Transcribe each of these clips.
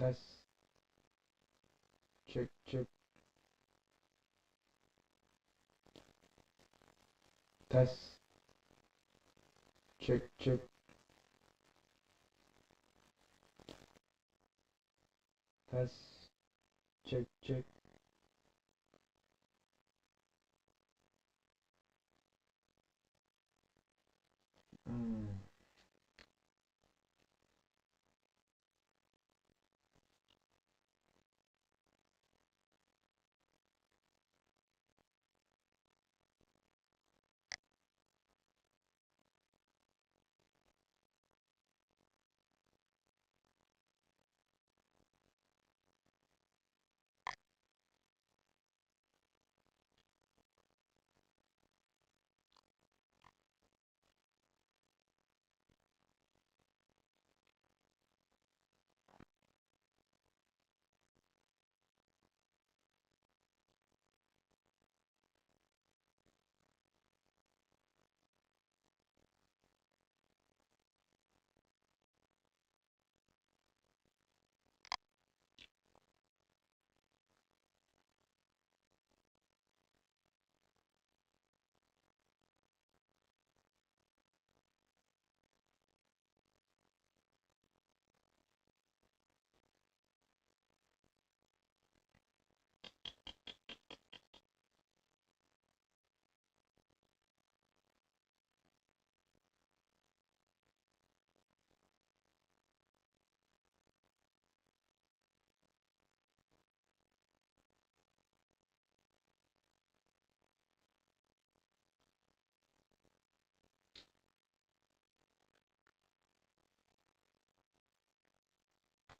tes, cek cek, tes, cek cek, tes, cek cek. Hmm.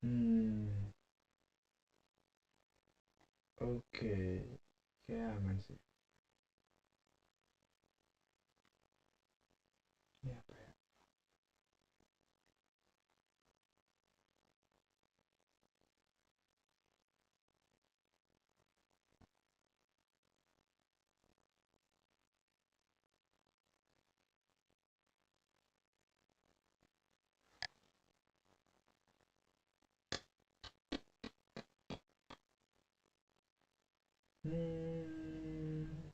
Hmm. Oke, kayak aman sih. Ini apa ya? Hmm.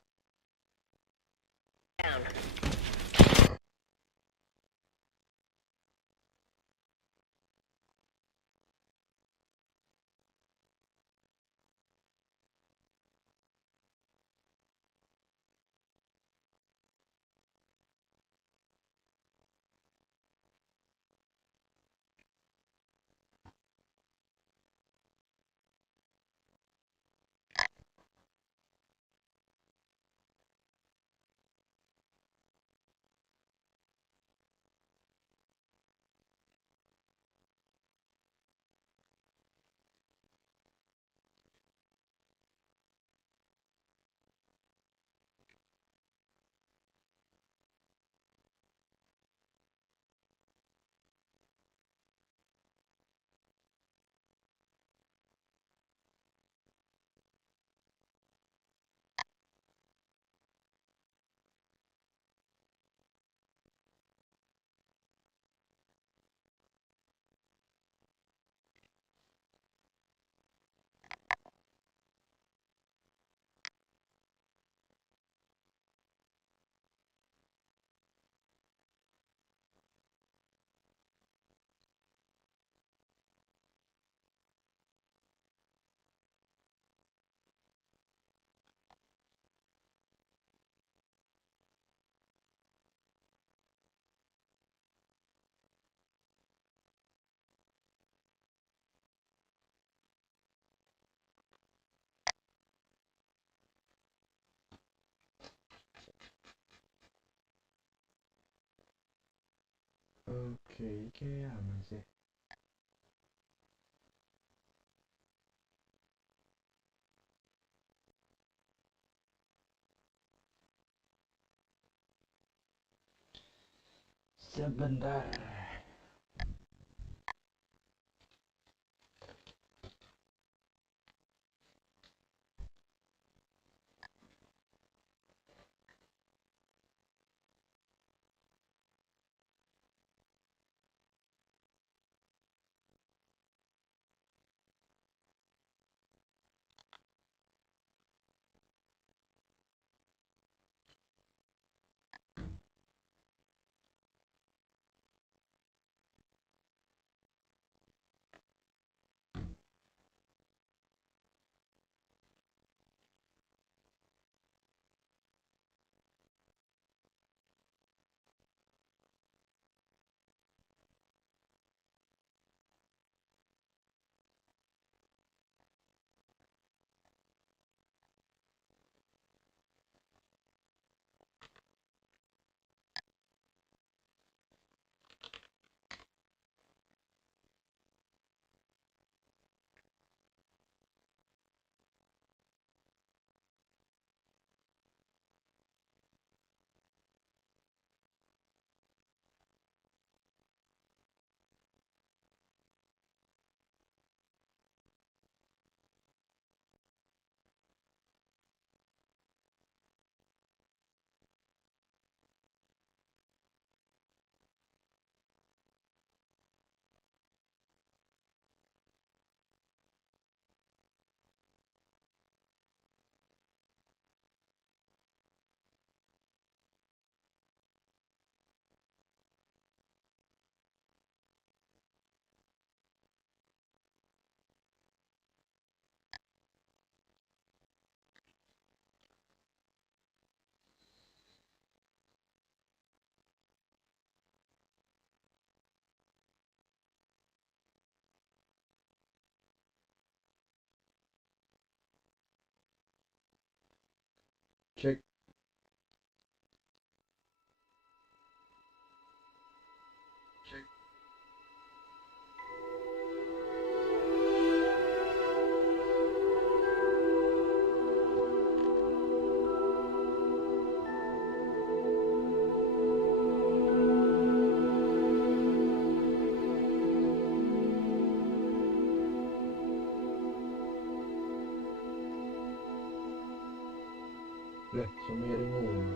Oke, kayak aman sih. Sebentar. Check. Lah, sumiring ngono.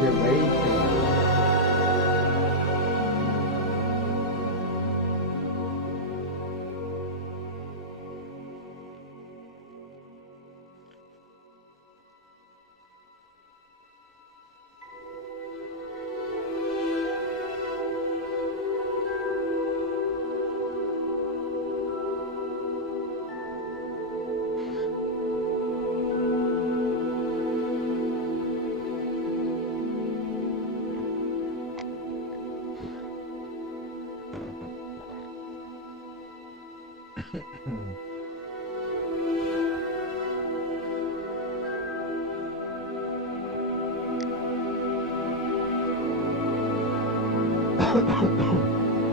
Masih waiting.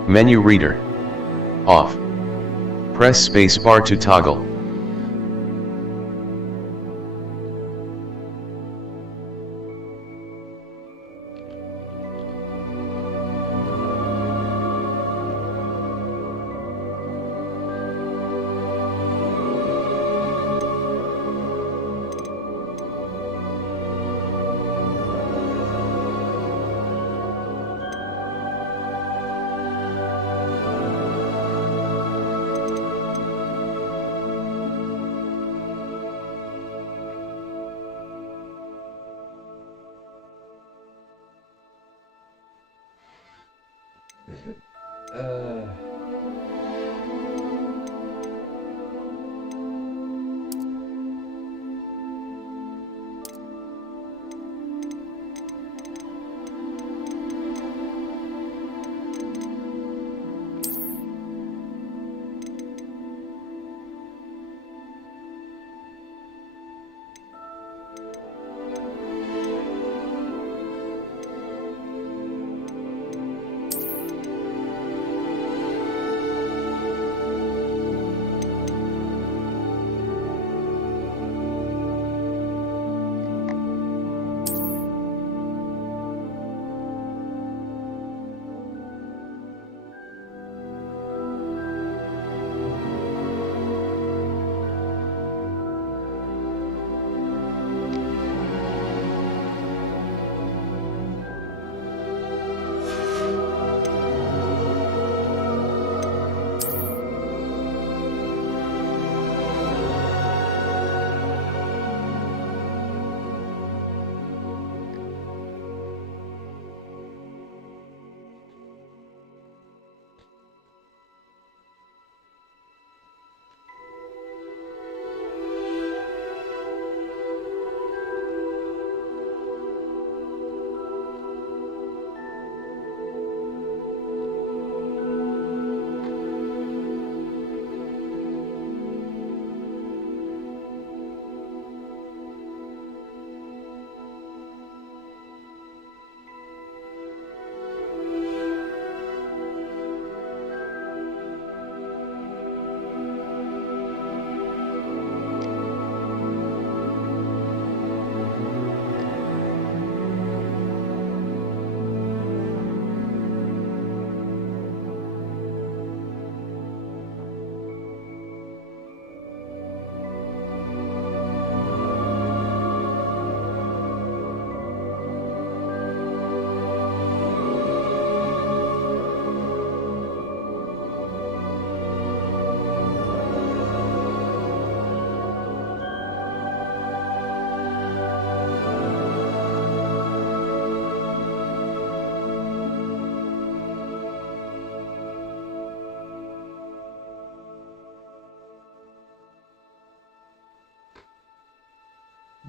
Menu reader. Off. Press space bar to toggle.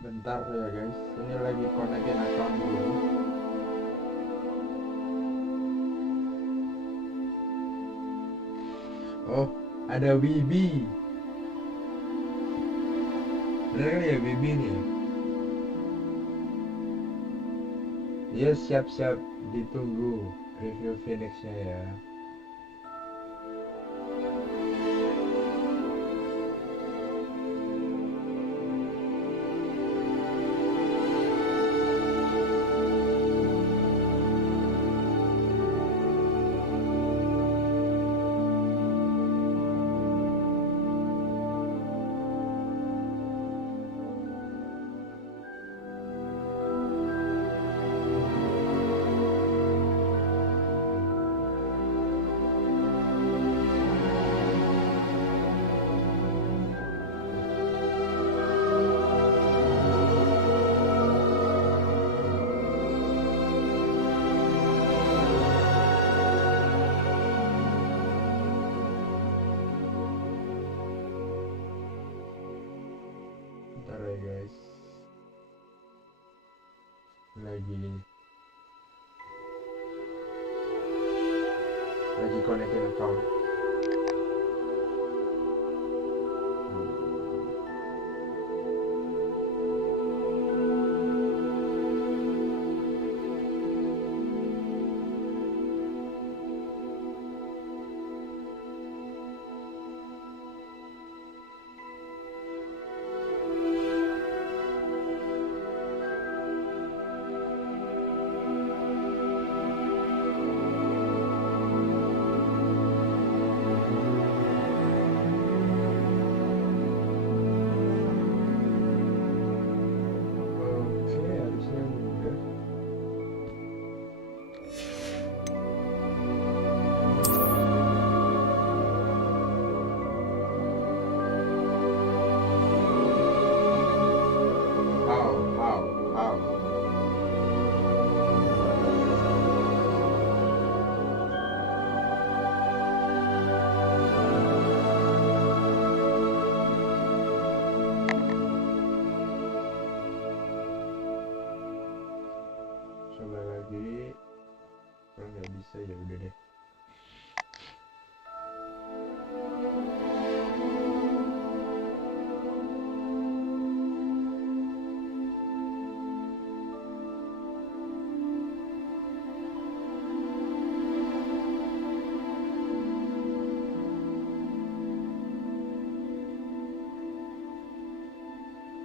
Bentar ya guys, ini lagi konekin account dulu. Oh, ada Wibi. Bener kan ya Wibi nih? Dia siap-siap ditunggu review Phoenix-nya ya. Bentar ya guys, lagi konekin account. Oke, harusnya udah. How? Coba lagi. Kalau nggak bisa ya udah deh.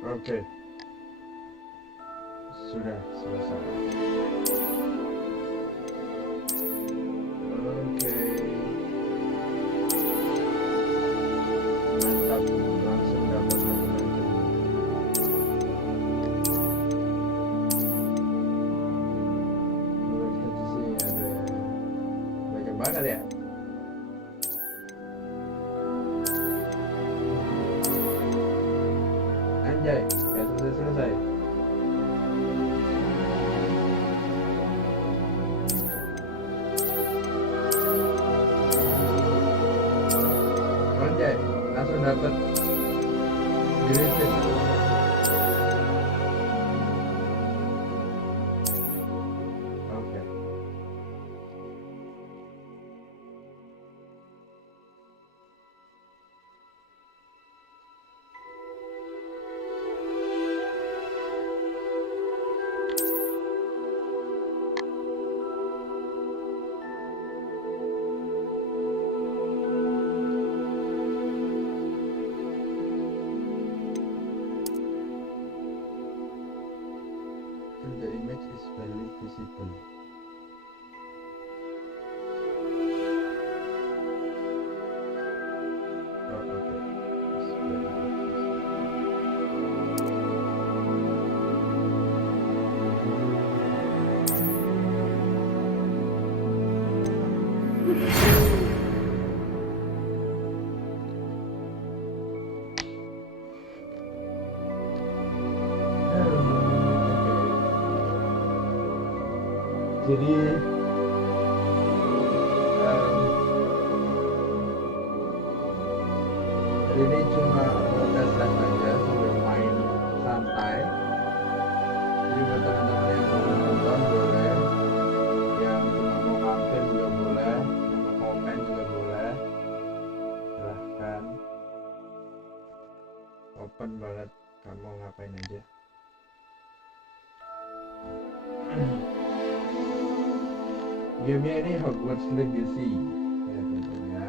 Oke, sudah selesai. Oke, mantap, langsung dapat macam-macam. Lihat di sini ada banyak banget ya. Anjay, ya selesai. Anjay, langsung dapat grifin. Oke. The image is barely visible. Oh, okay. It's barely Jadi hari ini cuma mau tes-tes aja sambil main santai. banget kamu ngapain aja. Gamenya ini Hogwarts Legacy ya tentunya.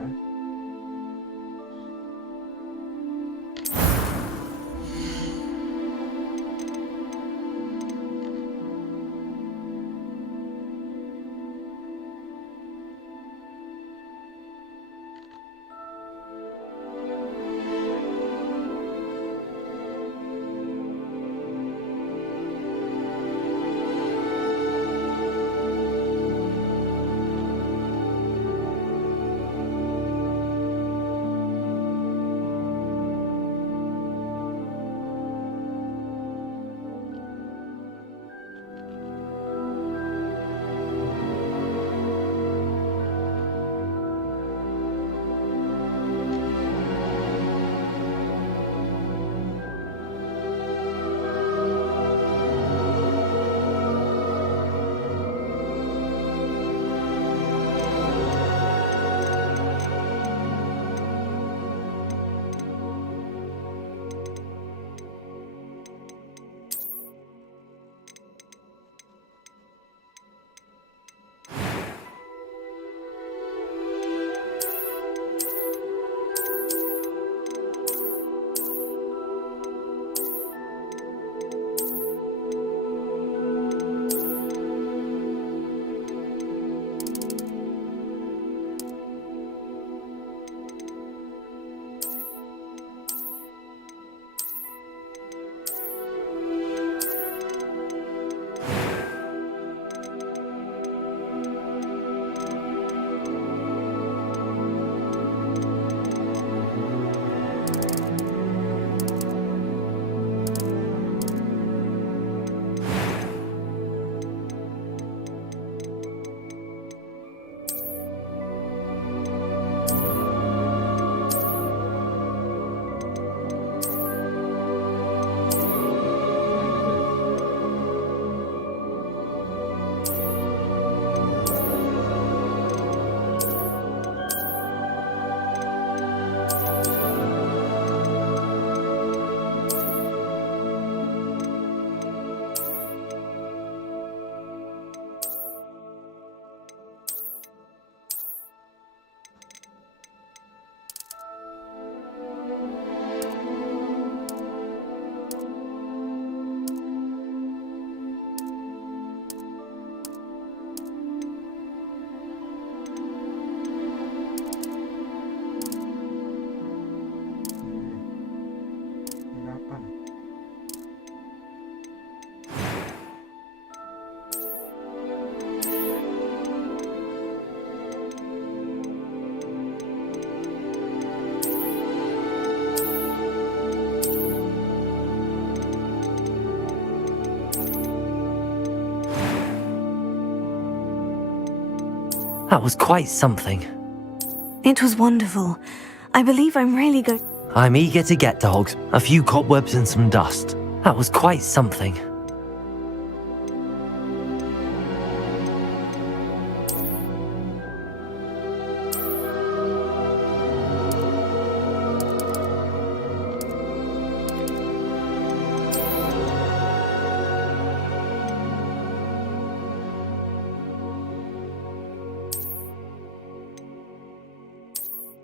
That was quite something. It was wonderful. I believe I'm really good. I'm eager to get to Hogs. A few cobwebs and some dust. That was quite something.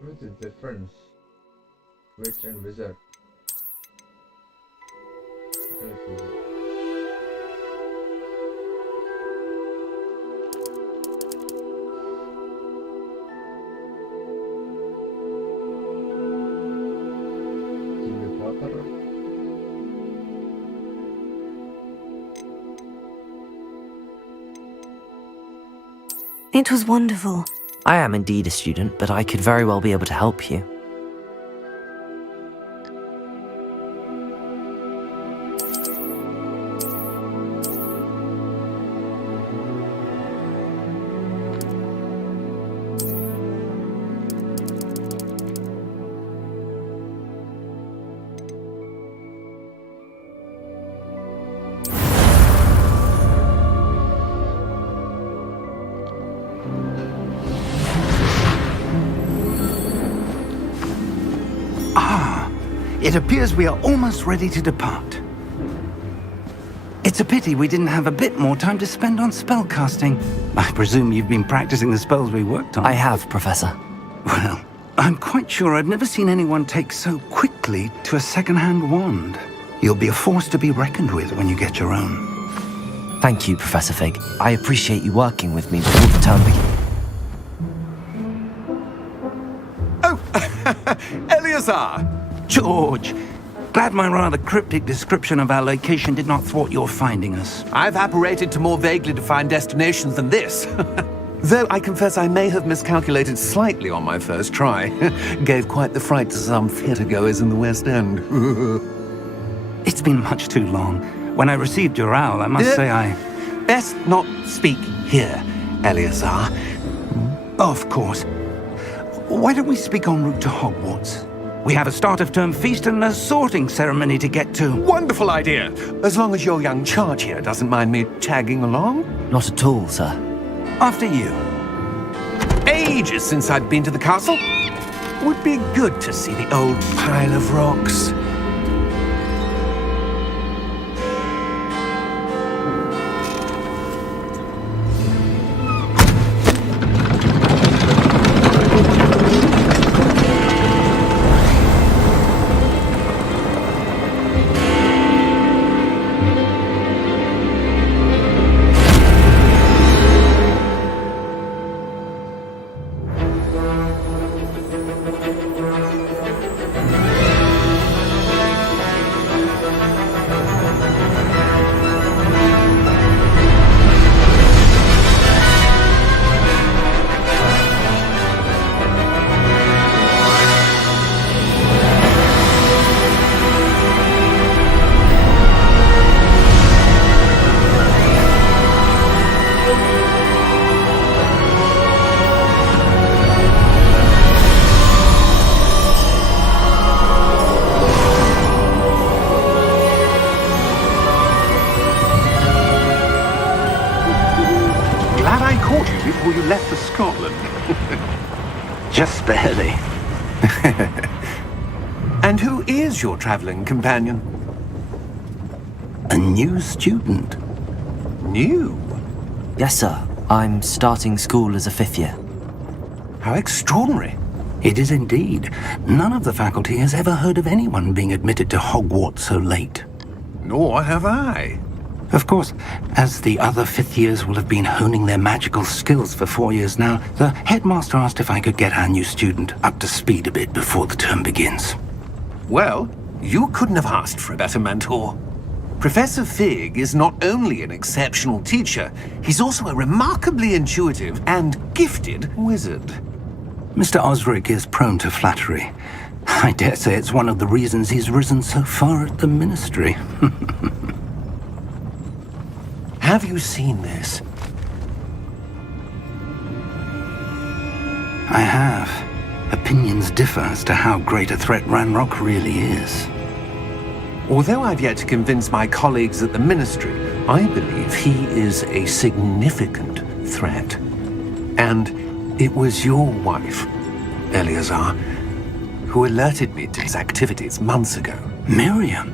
What's the difference? Witch and wizard. Jimmy Potter. It was wonderful. I am indeed a student, but I could very well be able to help you. It appears we are almost ready to depart. It's a pity we didn't have a bit more time to spend on spellcasting. I presume you've been practicing the spells we worked on. I have, Professor. Well, I'm quite sure I've never seen anyone take so quickly to a second-hand wand. You'll be a force to be reckoned with when you get your own. Thank you, Professor Fig. I appreciate you working with me before the term begins. Oh, Eleazar! George! Glad my rather cryptic description of our location did not thwart your finding us. I've apparated to more vaguely defined destinations than this. Though I confess I may have miscalculated slightly on my first try. Gave quite the fright to some theatre-goers in the West End. It's been much too long. When I received your owl, I must say I... Best not speak here, Eleazar. Of course. Why don't we speak en route to Hogwarts? We have a start-of-term feast and a sorting ceremony to get to. Wonderful idea! As long as your young charge here doesn't mind me tagging along. Not at all, sir. After you. Ages since I'd been to the castle. Would be good to see the old pile of rocks. Before you left for Scotland. Just barely. And who is your traveling companion? A new student. New? Yes, sir. I'm starting school as a 5th year. How extraordinary. It is indeed. None of the faculty has ever heard of anyone being admitted to Hogwarts so late. Nor have I. Of course, as the other 5th years will have been honing their magical skills for 4 years now, the headmaster asked if I could get our new student up to speed a bit before the term begins. Well, you couldn't have asked for a better mentor. Professor Fig is not only an exceptional teacher, he's also a remarkably intuitive and gifted wizard. Mr. Osric is prone to flattery. I dare say it's one of the reasons he's risen so far at the ministry. Have you seen this? I have. Opinions differ as to how great a threat Ranrock really is. Although I've yet to convince my colleagues at the Ministry, I believe he is a significant threat. And it was your wife, Eleazar, who alerted me to his activities months ago. Miriam?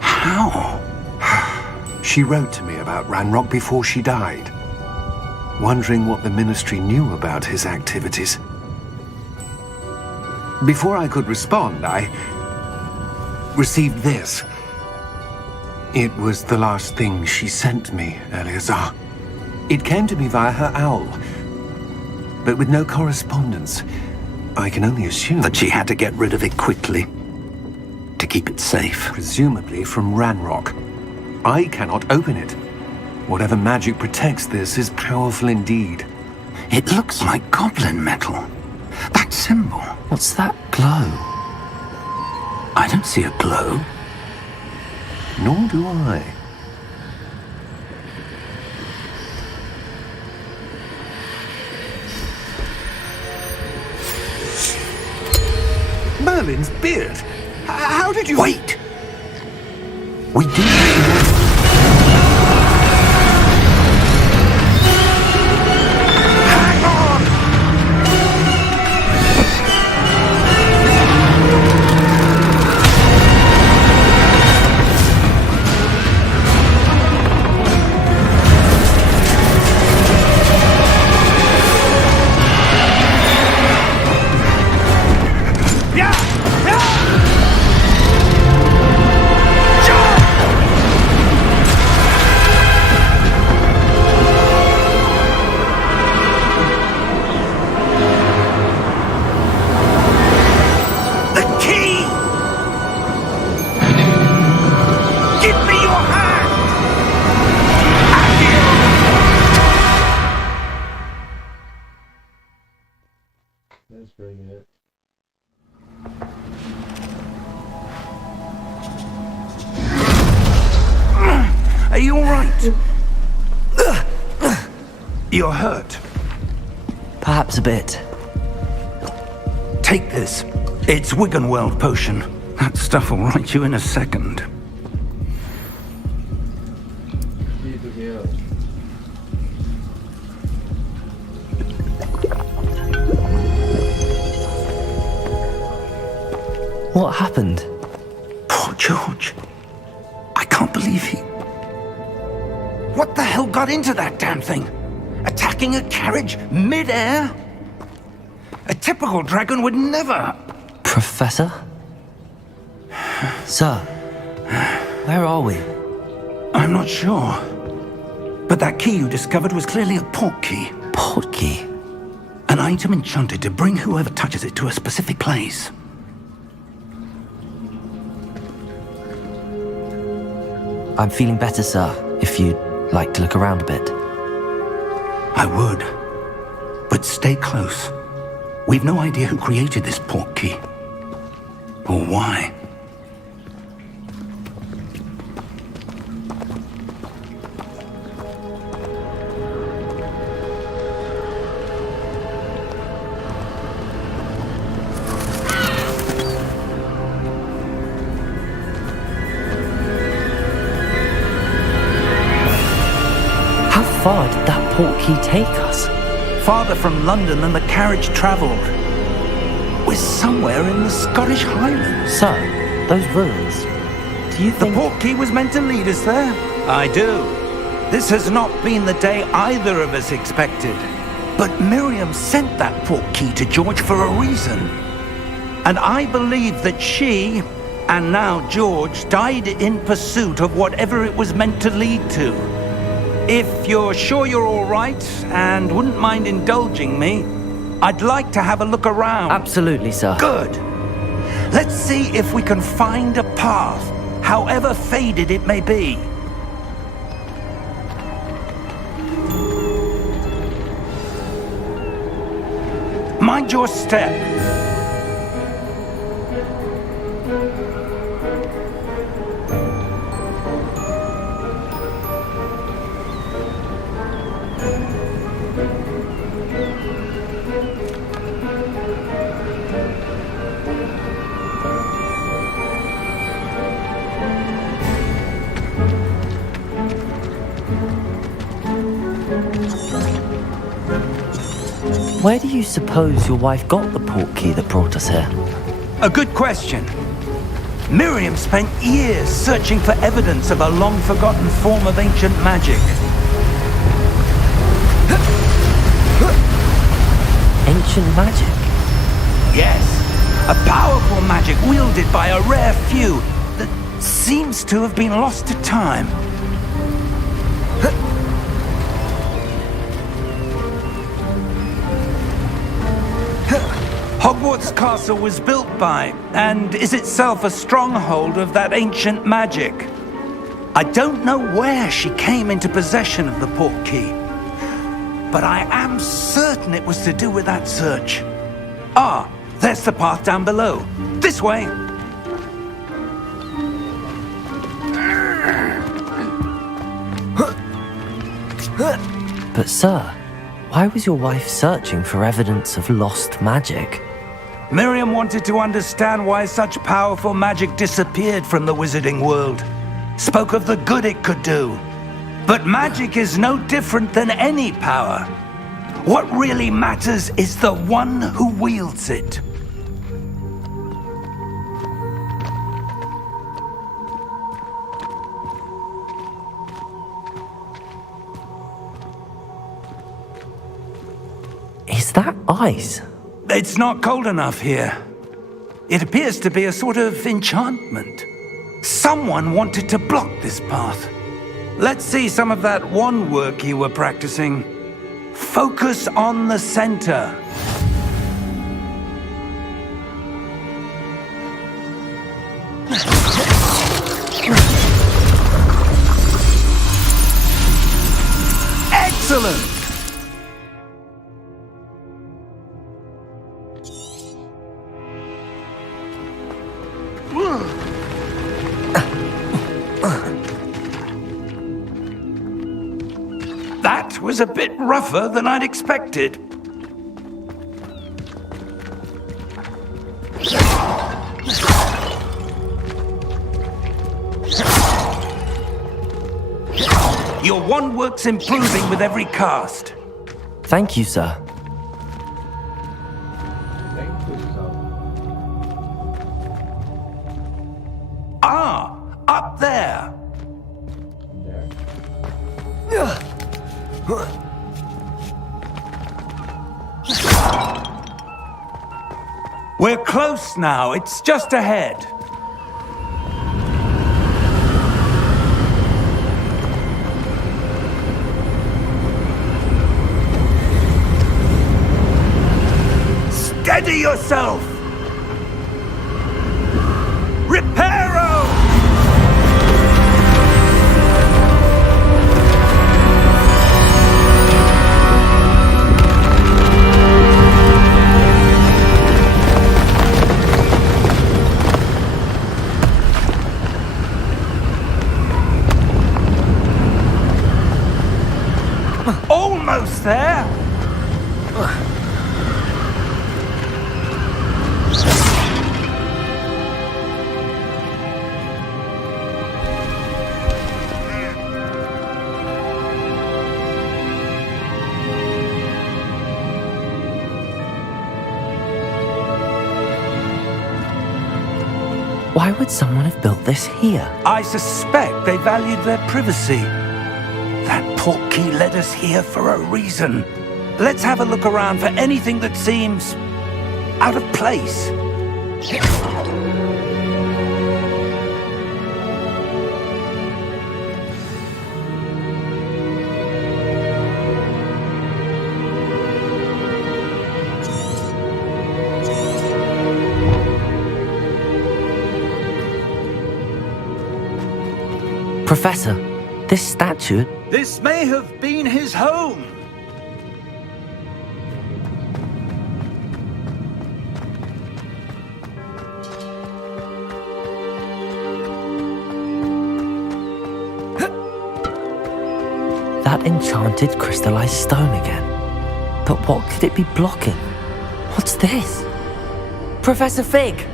How? She wrote to me about Ranrock before she died, wondering what the Ministry knew about his activities. Before I could respond, I received this. It was the last thing she sent me, Eleazar. It came to me via her owl, but with no correspondence. I can only assume that she had to get rid of it quickly, to keep it safe. Presumably from Ranrock. I cannot open it. Whatever magic protects this is powerful indeed. It looks like goblin metal. That symbol. What's that glow? I don't see a glow. Nor do I. Merlin's beard. How did you... Wait! We do... Let's bring it. Are you alright? You're hurt. Perhaps a bit. Take this. It's Wiggenweld potion. That stuff will right you in a second. He took me out. What happened? Poor George. I can't believe he... What the hell got into that damn thing? Attacking a carriage mid-air? A typical dragon would never... Professor? Sir, where are we? I'm not sure. But that key you discovered was clearly a port key. Port key? An item enchanted to bring whoever touches it to a specific place. I'm feeling better, sir, if you'd like to look around a bit. I would. But stay close. We've no idea who created this port key. Or why. How far did that port key take us? Farther from London than the carriage travelled. We're somewhere in the Scottish Highlands. Sir, those ruins. Do you The think... port key was meant to lead us there? I do. This has not been the day either of us expected. But Miriam sent that port key to George for a reason. And I believe that she, and now George, died in pursuit of whatever it was meant to lead to. If you're sure you're all right and wouldn't mind indulging me, I'd like to have a look around. Absolutely, sir. Good. Let's see if we can find a path, however faded it may be. Mind your step. Where do you suppose your wife got the port key that brought us here? A good question. Miriam spent years searching for evidence of a long-forgotten form of ancient magic. Ancient magic? Yes, a powerful magic wielded by a rare few that seems to have been lost to time. Hogwarts Castle was built by, and is itself a stronghold of that ancient magic. I don't know where she came into possession of the port key, but I am certain it was to do with that search. Ah, there's the path down below. This way. But sir, why was your wife searching for evidence of lost magic? Miriam wanted to understand why such powerful magic disappeared from the wizarding world. Spoke of the good it could do. But magic is no different than any power. What really matters is the one who wields it. Is that ice? It's not cold enough here. It appears to be a sort of enchantment. Someone wanted to block this path. Let's see some of that wand work you were practicing. Focus on the center. Excellent! was a bit rougher than I'd expected. Your wand work's improving with every cast. Thank you, sir. Thank you, sir. Ah, up there. There. We're close now. It's just ahead. Steady yourself! Reparo! Almost there! Why would someone have built this here? I suspect they valued their privacy. That portkey led us here for a reason. Let's have a look around for anything that seems out of place. Professor, this statue... This may have been his home. That enchanted crystallized stone again. But what could it be blocking? What's this? Professor Fig!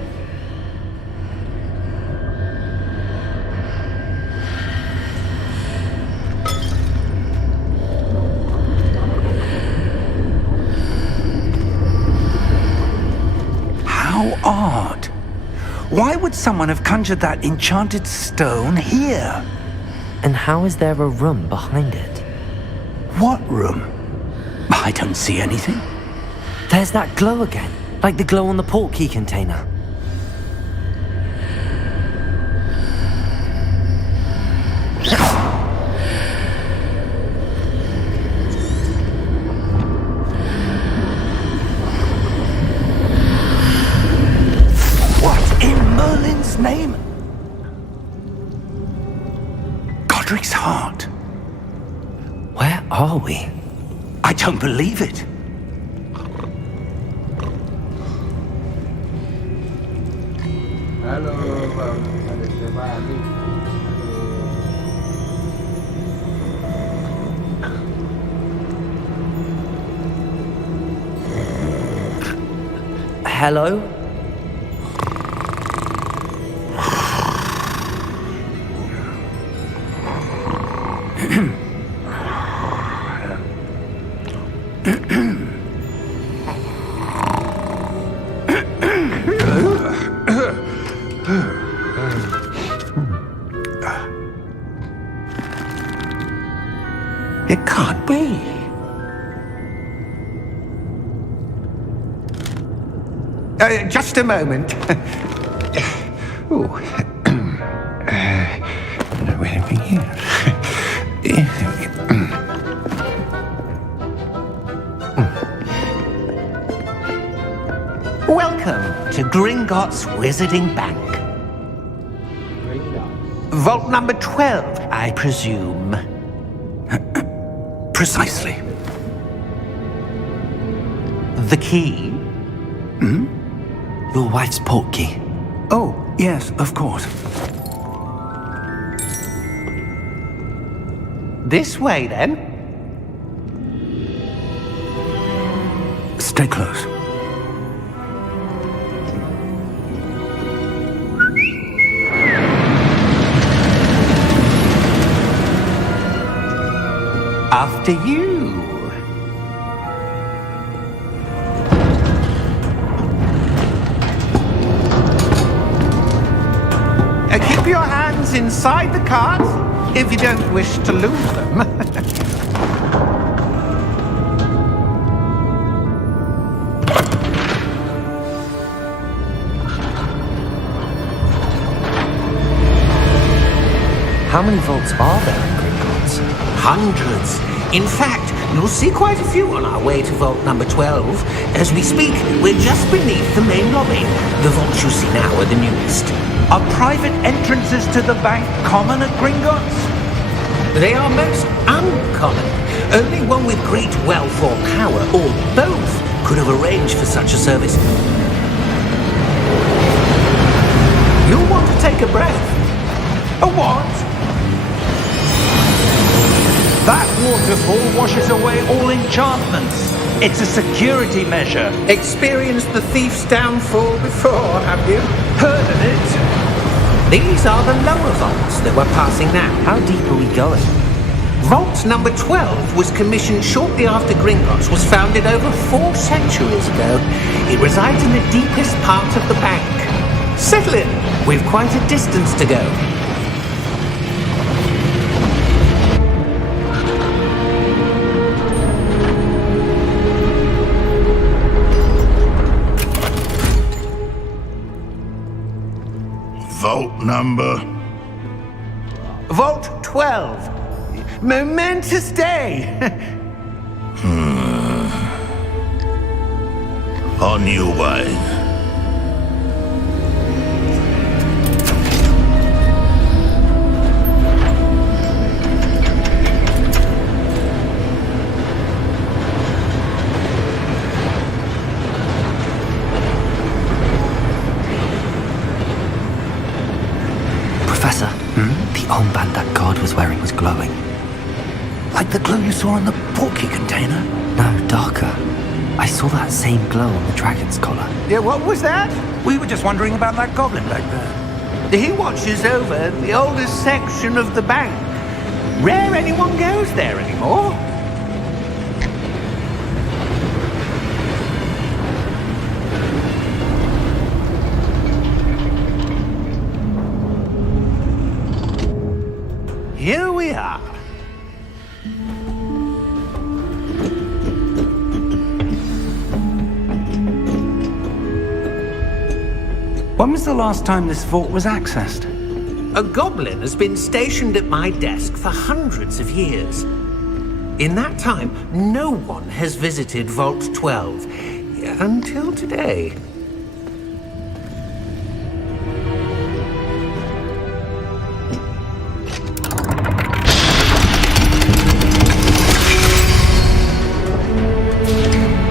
How odd. Why would someone have conjured that enchanted stone here? And how is there a room behind it? What room? I don't see anything. There's that glow again, like the glow on the portkey container. What in Merlin's name? Godric's heart. Where are we? I don't believe it. Halo bang, ada siapa nih? Hello? It can't be. Just a moment. Oh. Where are we here? Welcome to Gringotts Wizarding Bank. Vault number 12, I presume. Precisely. The key? Your wife's portkey. Oh, yes, of course. This way, then. Stay close. After you. Keep your hands inside the cart if you don't wish to lose them. How many vaults are there in Gringotts? Hundreds. In fact, you'll see quite a few on our way to vault number 12. As we speak, we're just beneath the main lobby. The vaults you see now are the newest. Are private entrances to the bank common at Gringotts? They are most uncommon. Only one with great wealth or power, or both, could have arranged for such a service. You'll want to take a breath. A what? That waterfall washes away all enchantments. It's a security measure. Experienced the thief's downfall before, have you? Heard of it? These are the lower vaults that we're passing now. How deep are we going? Vault number 12 was commissioned shortly after Gringotts was founded over 4 centuries ago. It resides in the deepest part of the bank. Settle in. We've quite a distance to go. Vault number? Vault 12. Momentous day. On your way. Professor, the armband that guard was wearing was glowing. Like the glow you saw in the porky container? No, darker. I saw that same glow on the dragon's collar. Yeah, what was that? We were just wondering about that goblin back there. He watches over the oldest section of the bank. Rare anyone goes there anymore. Here we are. When was the last time this vault was accessed? A goblin has been stationed at my desk for hundreds of years. In that time, no one has visited Vault 12 until today.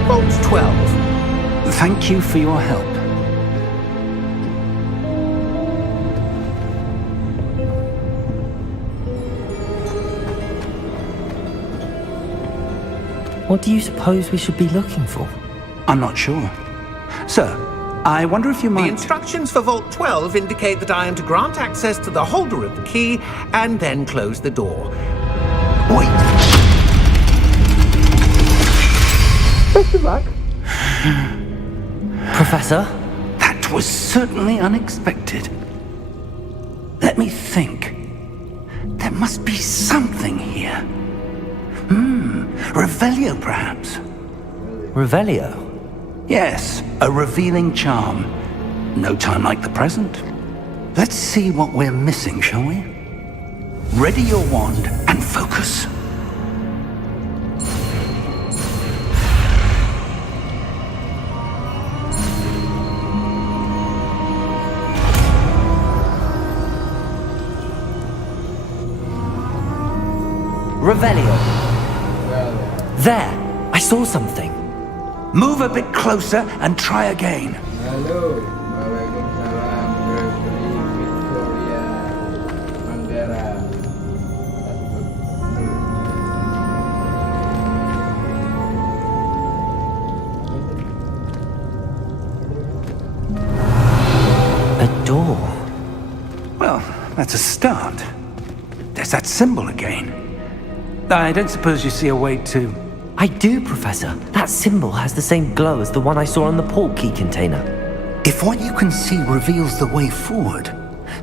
Vault 12. Thank you for your help. What do you suppose we should be looking for? I'm not sure. Sir, I wonder if you The might... instructions for Vault 12 indicate that I am to grant access to the holder of the key and then close the door. Wait! Best of luck. Professor? That was certainly unexpected. Let me think. There must be something here. Revelio, perhaps? Revelio? Yes, a revealing charm. No time like the present. Let's see what we're missing, shall we? Ready your wand and focus. Revelio. There! I saw something. Move a bit closer and try again. Halo, Waalaikumsalam, Gregory Victoria Manggara. That's a start. There's that symbol again. I don't suppose you see a way to... I do, Professor. That symbol has the same glow as the one I saw on the port key container. If what you can see reveals the way forward,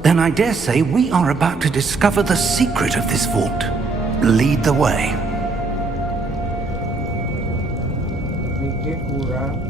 then I dare say we are about to discover the secret of this vault. Lead the way. Mikir kurang.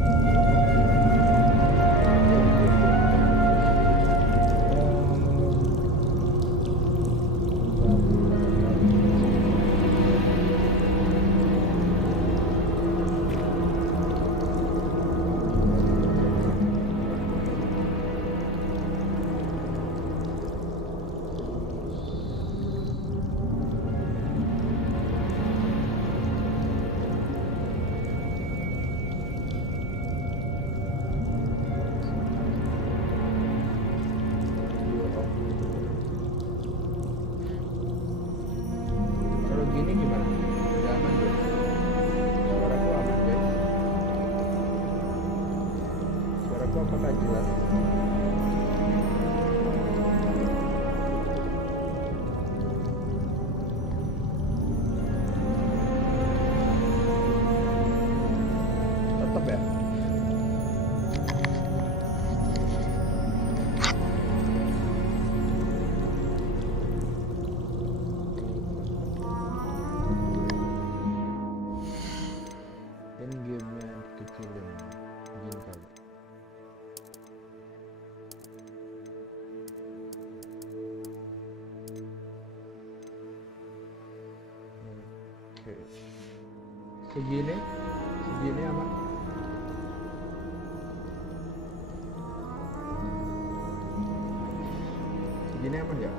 Ini gimana? Udah aman guys? Suaraku aman guys? Suaraku apakah jelas? Tetap ya? Gamenya kecilin begini kali. Oke, segini aman. Segini aman nggak?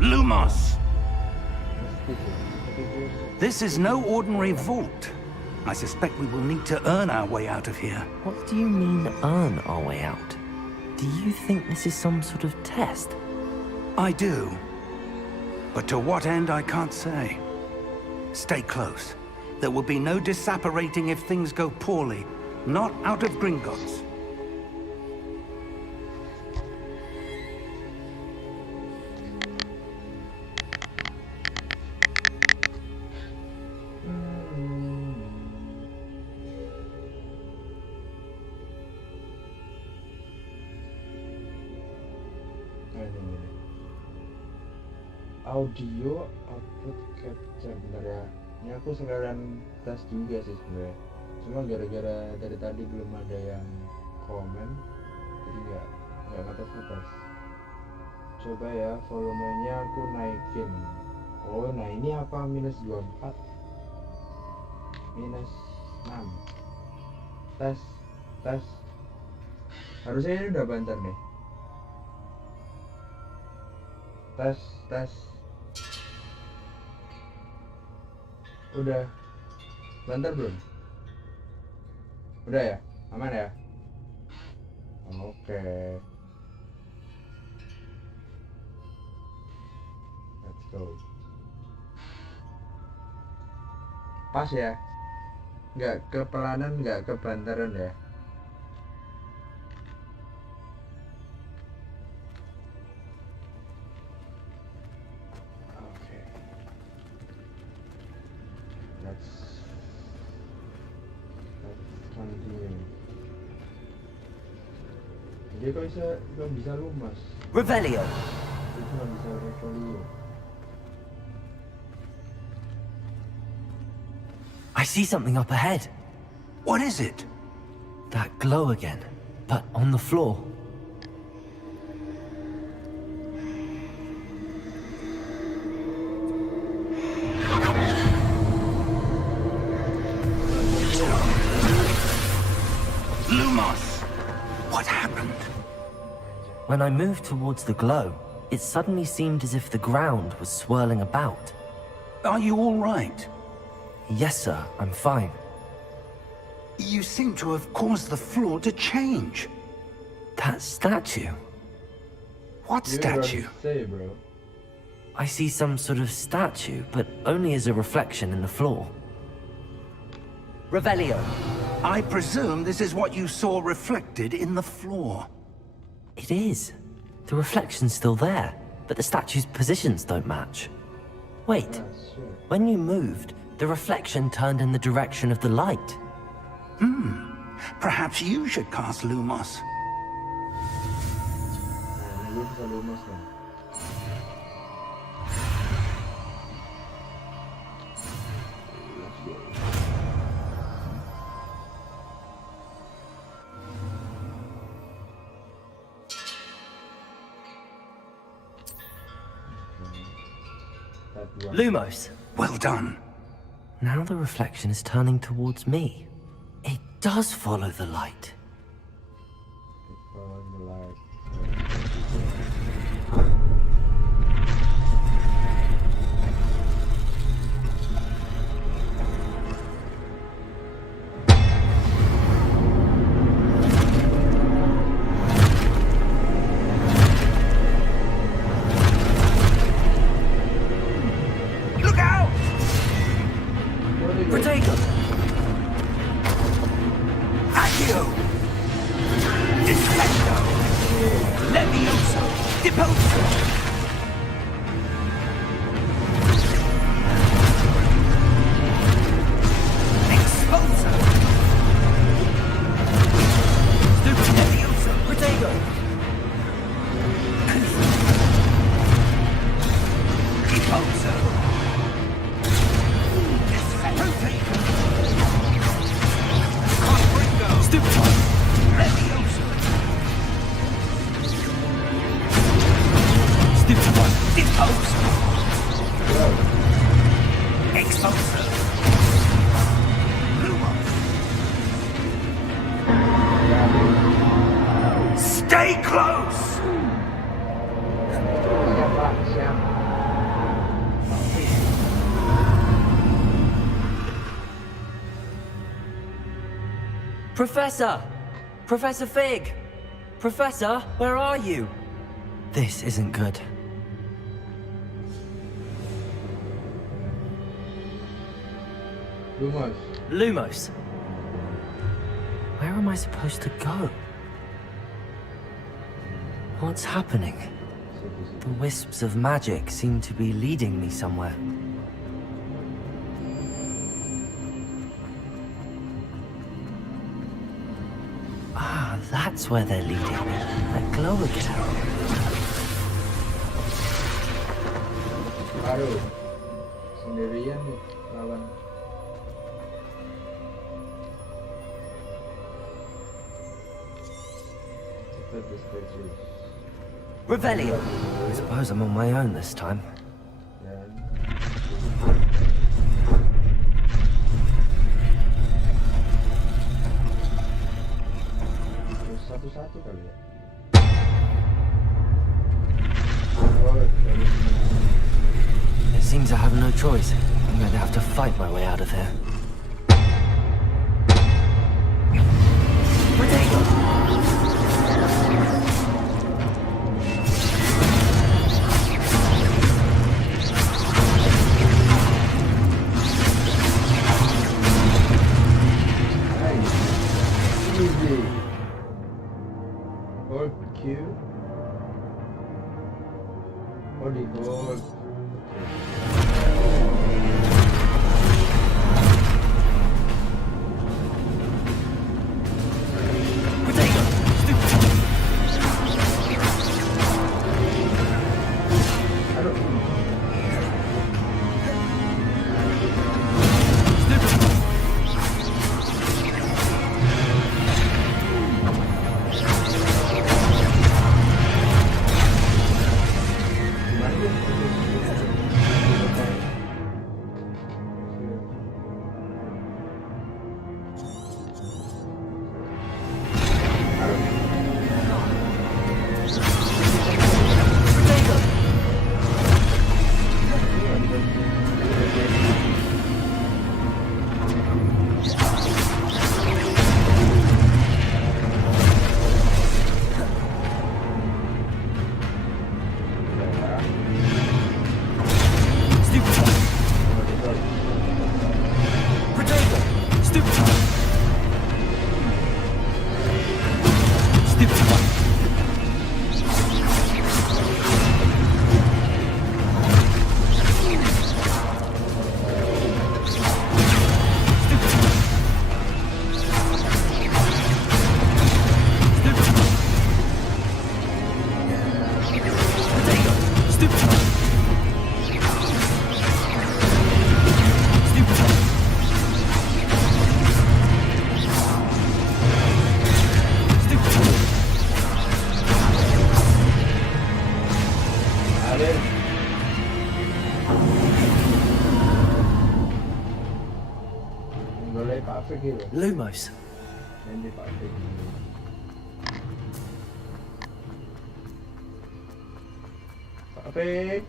Lumos! This is no ordinary vault. I suspect we will need to earn our way out of here. What do you mean, earn our way out? Do you think this is some sort of test? I do. But to what end, I can't say. Stay close. There will be no disapparating if things go poorly. Not out of Gringotts. Audio output capture, bentar ya. Ini aku sekalian tes juga sih sebenarnya. Cuma gara-gara dari tadi belum ada yang komen, jadi nggak ngetes. Coba ya, volumenya aku naikin. Oh, nah ini apa? Minus 24, minus 6. Tes. Harusnya ini udah banter nih. Tes. Udah banter belum? Udah ya? Aman ya? Oke. Let's go. Pas ya? Nggak kepelanan, nggak kebantaran ya? Dia kok bisa lumas? Revelio. Dia cuma bisa Revelio. I see something up ahead. What is it? That glow again, but on the floor. Lumos! What happened? When I moved towards the glow, it suddenly seemed as if the ground was swirling about. Are you all right? Yes, sir, I'm fine. You seem to have caused the floor to change. That statue? What You don't statue? say, bro. I see some sort of statue, but only as a reflection in the floor. Revelio. I presume this is what you saw reflected in the floor. It is. The reflection's still there, but the statue's positions don't match. Wait, Ah, shit. when you moved, the reflection turned in the direction of the light. Perhaps you should cast Lumos. Nah, ini gue bisa lumas kan. Let's go. That one. Lumos! Well done. Now the reflection is turning towards me. It does follow the light. Follow the light. Look out! Protego! Accio! Defendo! Levioso! Deposo! Exposo! Stupid Levioso! Protego! Deposo! Defendo! Confringo! Stupid one! Levioso! Stupid one! Deposo! Exposo! Lumos! Stay close! Siapa? Siapa? Professor! Professor Fig! Professor, where are you? This isn't good. Lumos. Lumos! Where am I supposed to go? What's happening? The wisps of magic seem to be leading me somewhere. Ah, that's where they're leading me. That glow again. Aduh. Sendirian nih lawan. Kita the statues. Revelio! I suppose I'm on my own this time. Dan terus satu-satu kali ya. Oh, dari It seems I have no choice. I'm going to have to fight my way out of here. easy. Hold Q. Hold the hold. Gimana dia? Boleh Pak Fik gitu. Lumos. Ini Pak Fik. Pak Fik.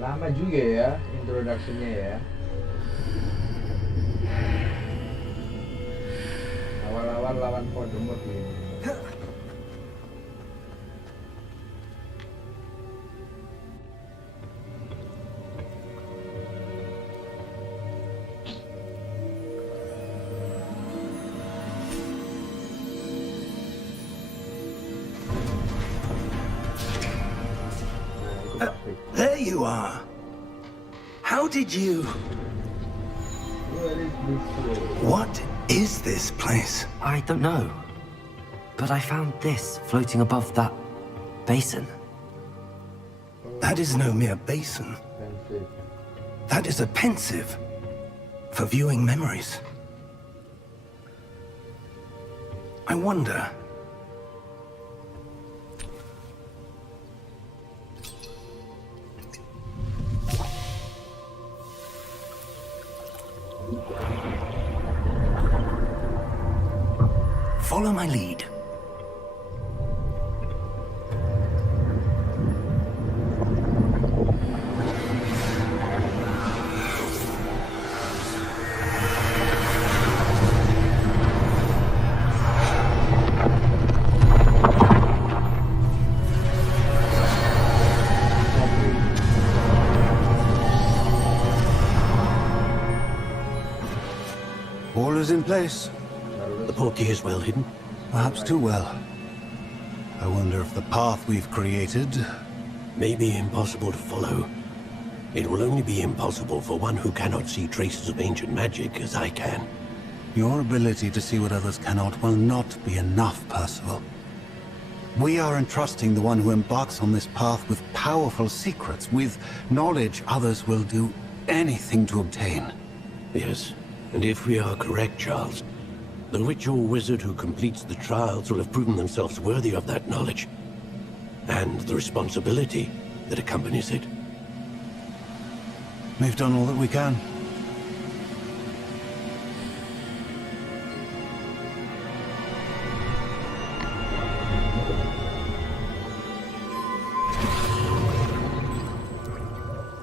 Lama juga ya introduction-nya ya. Awal-awal lawan Voldemort ini. There you are. How did you... Where is this place? What is this place? I don't know. But I found this floating above that basin. That is no mere basin. Pensive. That is a pensive for viewing memories. I wonder... Follow my lead. All is in place. The portkey is well hidden. Perhaps too well. I wonder if the path we've created... May be impossible to follow. It will only be impossible for one who cannot see traces of ancient magic as I can. Your ability to see what others cannot will not be enough, Percival. We are entrusting the one who embarks on this path with powerful secrets, with knowledge others will do anything to obtain. Yes, and if we are correct, Charles, the witch or wizard who completes the trials will have proven themselves worthy of that knowledge, and the responsibility that accompanies it. We've done all that we can.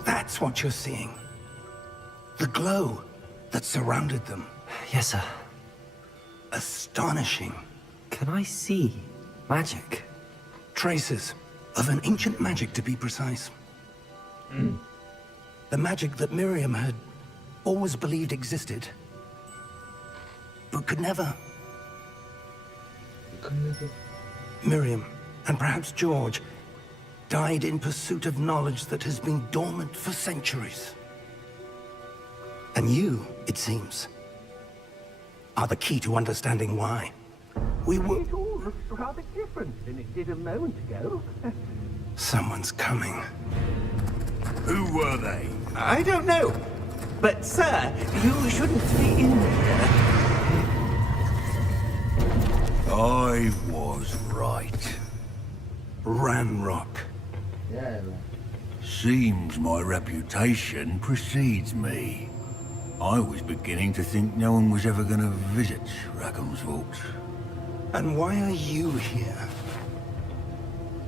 That's what you're seeing. The glow that surrounded them. Yes, sir. Astonishing. Can I see magic? Traces of an ancient magic, to be precise. The magic that Miriam had always believed existed, but could never. Miriam, and perhaps George, died in pursuit of knowledge that has been dormant for centuries. And you, it seems, are the key to understanding why. We were... It all looks rather different than it did a moment ago. Someone's coming. Who were they? I don't know. But, sir, you shouldn't be in there. I was right. Ranrock. Ya lah. Seems my reputation precedes me. I was beginning to think no one was ever going to visit Rackham's Vault. And why are you here?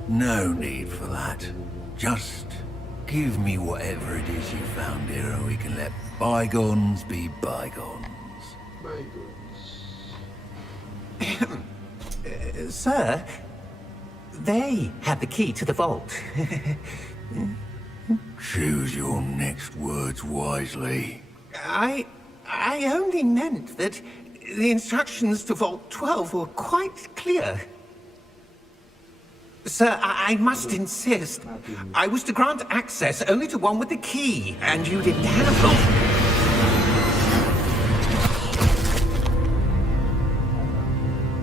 No need for that. Just give me whatever it is you found here and we can let bygones be bygones. Sir, they had the key to the vault. Choose your next words wisely. I only meant that the instructions to Vault 12 were quite clear. Sir, I must insist. I was to grant access only to one with the key, and you didn't have one.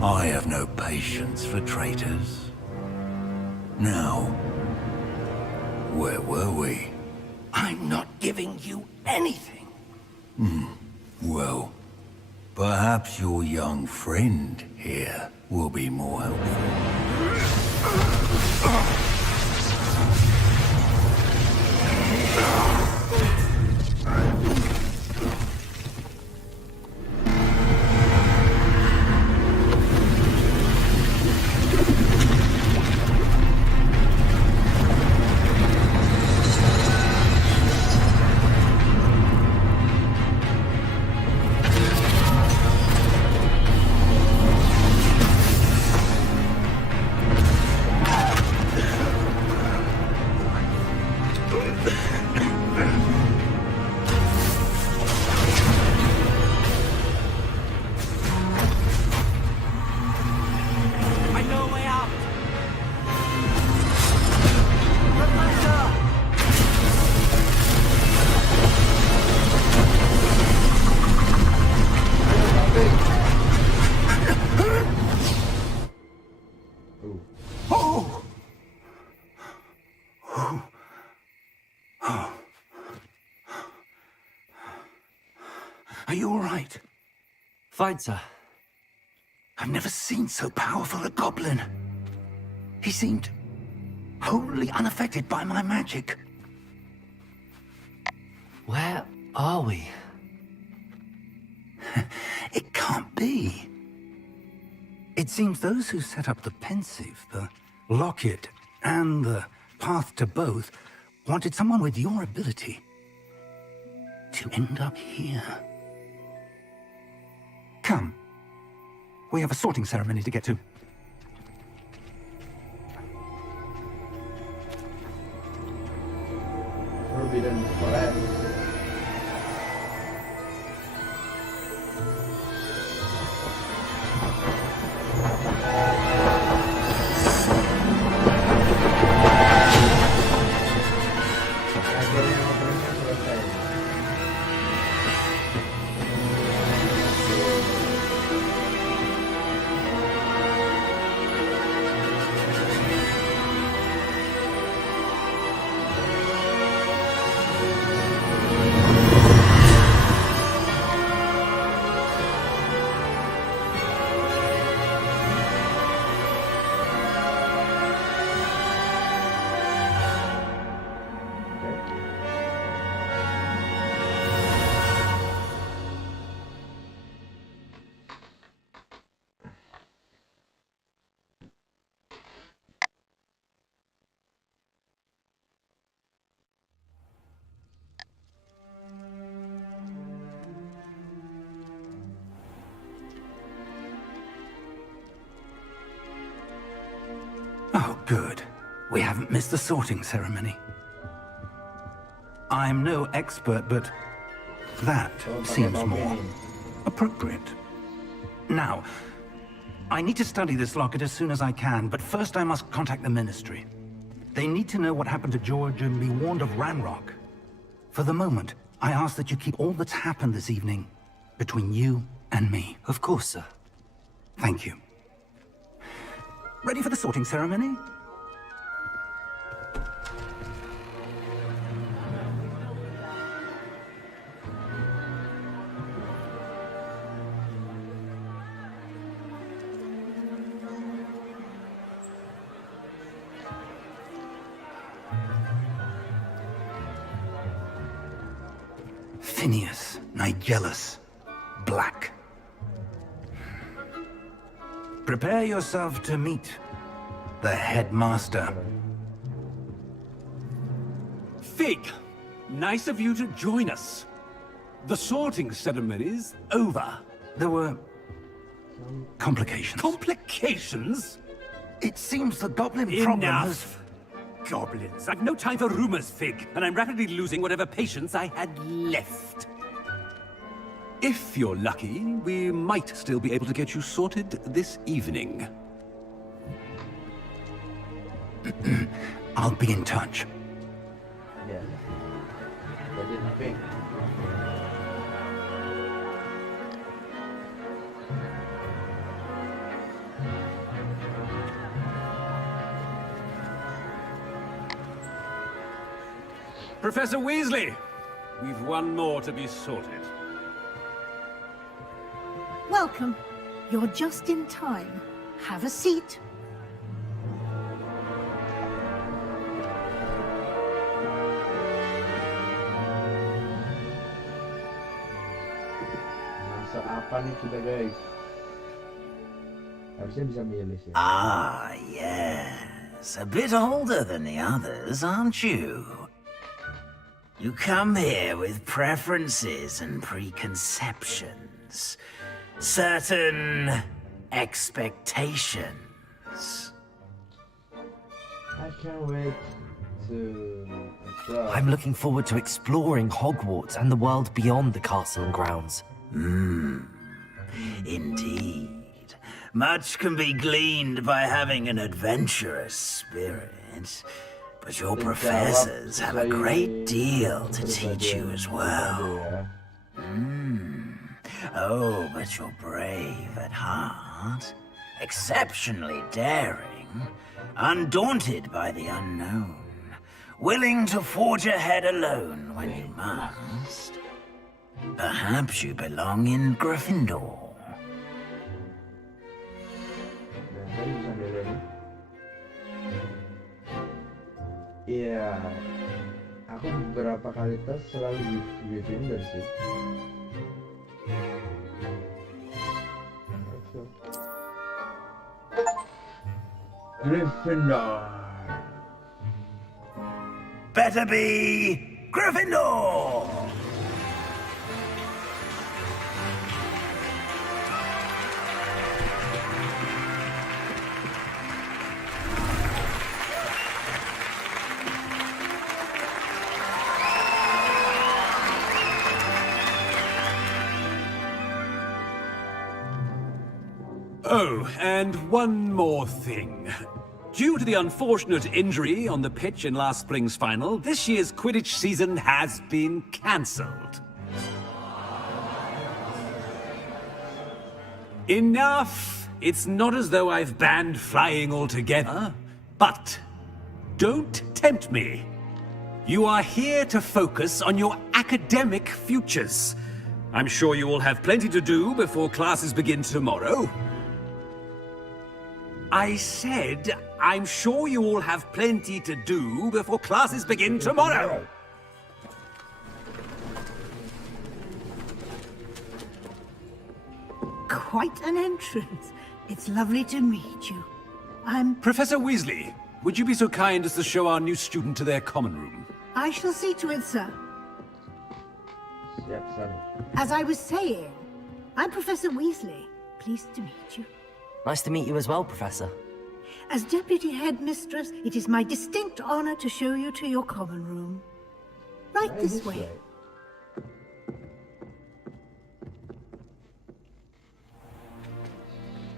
I have no patience for traitors. Now, Where were we? I'm not giving you anything. Well, perhaps your young friend here will be more helpful. I know a way out. Oh! Are you all right? Fine, sir. I've never seen so powerful a goblin. He seemed wholly unaffected by my magic. Where are we? It can't be. It seems those who set up the pensive, the locket, and the path to both wanted someone with your ability to end up here. Come. We have a sorting ceremony to get to. Forbidden Forest. Akhirnya ngobrolnya selesai. Oh, good. We haven't missed the sorting ceremony. I'm no expert, but that seems more appropriate. Now, I need to study this locket as soon as I can, but first I must contact the Ministry. They need to know what happened to George and be warned of Ranrock. For the moment, I ask that you keep all that's happened this evening between you and me. Of course, sir. Thank you. Ready for the sorting ceremony? Phineas, Nigellus, Black. Prepare yourself to meet the headmaster. Fig, nice of you to join us. The sorting ceremony's over. There were complications. Complications? It seems the goblin problem has... Enough! Goblins. I've no time for rumors, Fig, and I'm rapidly losing whatever patience I had left. If you're lucky, we might still be able to get you sorted this evening. I'll be in touch. Ya. Jadi tapi Professor Weasley, we've one more to be sorted. Welcome. You're just in time. Have a seat. Masak apa nih kita guys? Harusnya bisa milih sih. Ah, yes. A bit older than the others, aren't you? You come here with preferences and preconceptions. Certain expectations. I can't wait to explore. I'm looking forward to exploring Hogwarts and the world beyond the castle and grounds. Indeed. Much can be gleaned by having an adventurous spirit. But your professors have a great deal to teach you as well. Oh, but you're brave at heart, exceptionally daring, undaunted by the unknown, willing to forge ahead alone when you must. Perhaps you belong in Gryffindor. Iya, aku beberapa kali tes selalu di Gryffindor sih. Gryffindor. Better be Gryffindor! Oh, and one more thing. Due to the unfortunate injury on the pitch in last spring's final, this year's Quidditch season has been cancelled. Enough! It's not as though I've banned flying altogether, but don't tempt me. You are here to focus on your academic futures. I'm sure you will have plenty to do before classes begin tomorrow. I said, I'm sure you all have plenty to do before classes begin tomorrow. Quite an entrance. It's lovely to meet you. I'm... Professor Weasley, would you be so kind as to show our new student to their common room? I shall see to it, sir. Siap, San. As I was saying, I'm Professor Weasley. Pleased to meet you. Nice to meet you as well, Professor. As Deputy Headmistress, it is my distinct honor to show you to your common room. Right this way.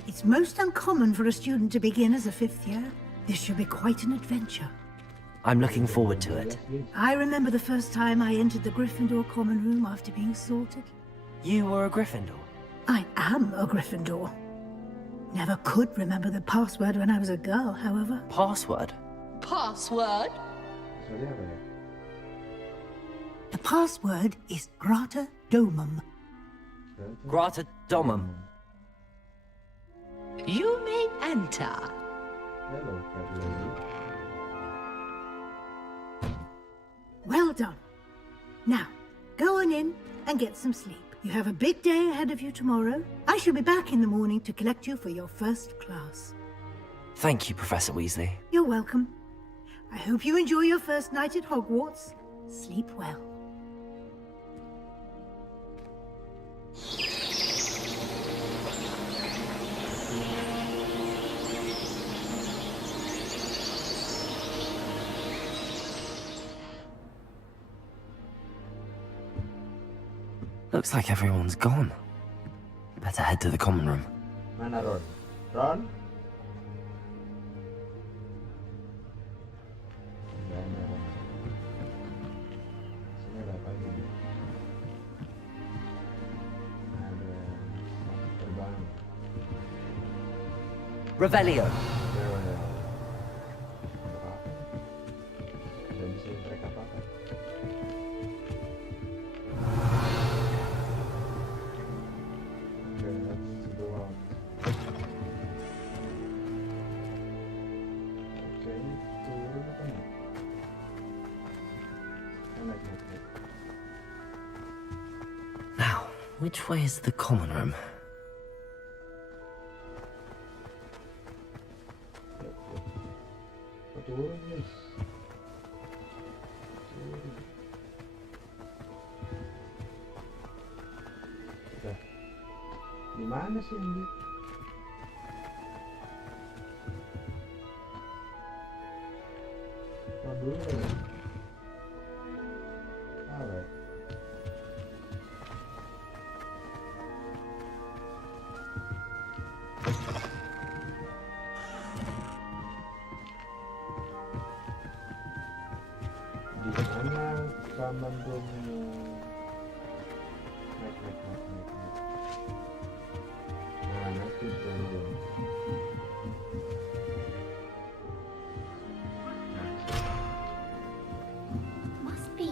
It's most uncommon for a student to begin as a fifth year. This should be quite an adventure. I'm looking forward to it. I remember the first time I entered the Gryffindor common room after being sorted. You were a Gryffindor? I am a Gryffindor. Never could remember the password when I was a girl, however. Password? Password? The password is Grata Domum. Grata Domum. You may enter. Well done. Now, go on in and get some sleep. You have a big day ahead of you tomorrow. I shall be back in the morning to collect you for your first class. Thank you, Professor Weasley. You're welcome. I hope you enjoy your first night at Hogwarts. Sleep well. Looks like everyone's gone. Better head to the common room. Mana Ron? Ron? Sini ada apa lagi? Ada terbang. Revelio. Dan bisa track apa-apa. Which way is the common room? Turun guys. Udah. Di mana sih ini? Oh, dulu ya. Alright. Di mana common room-nya? Naik. Nah, itu dulu. Must be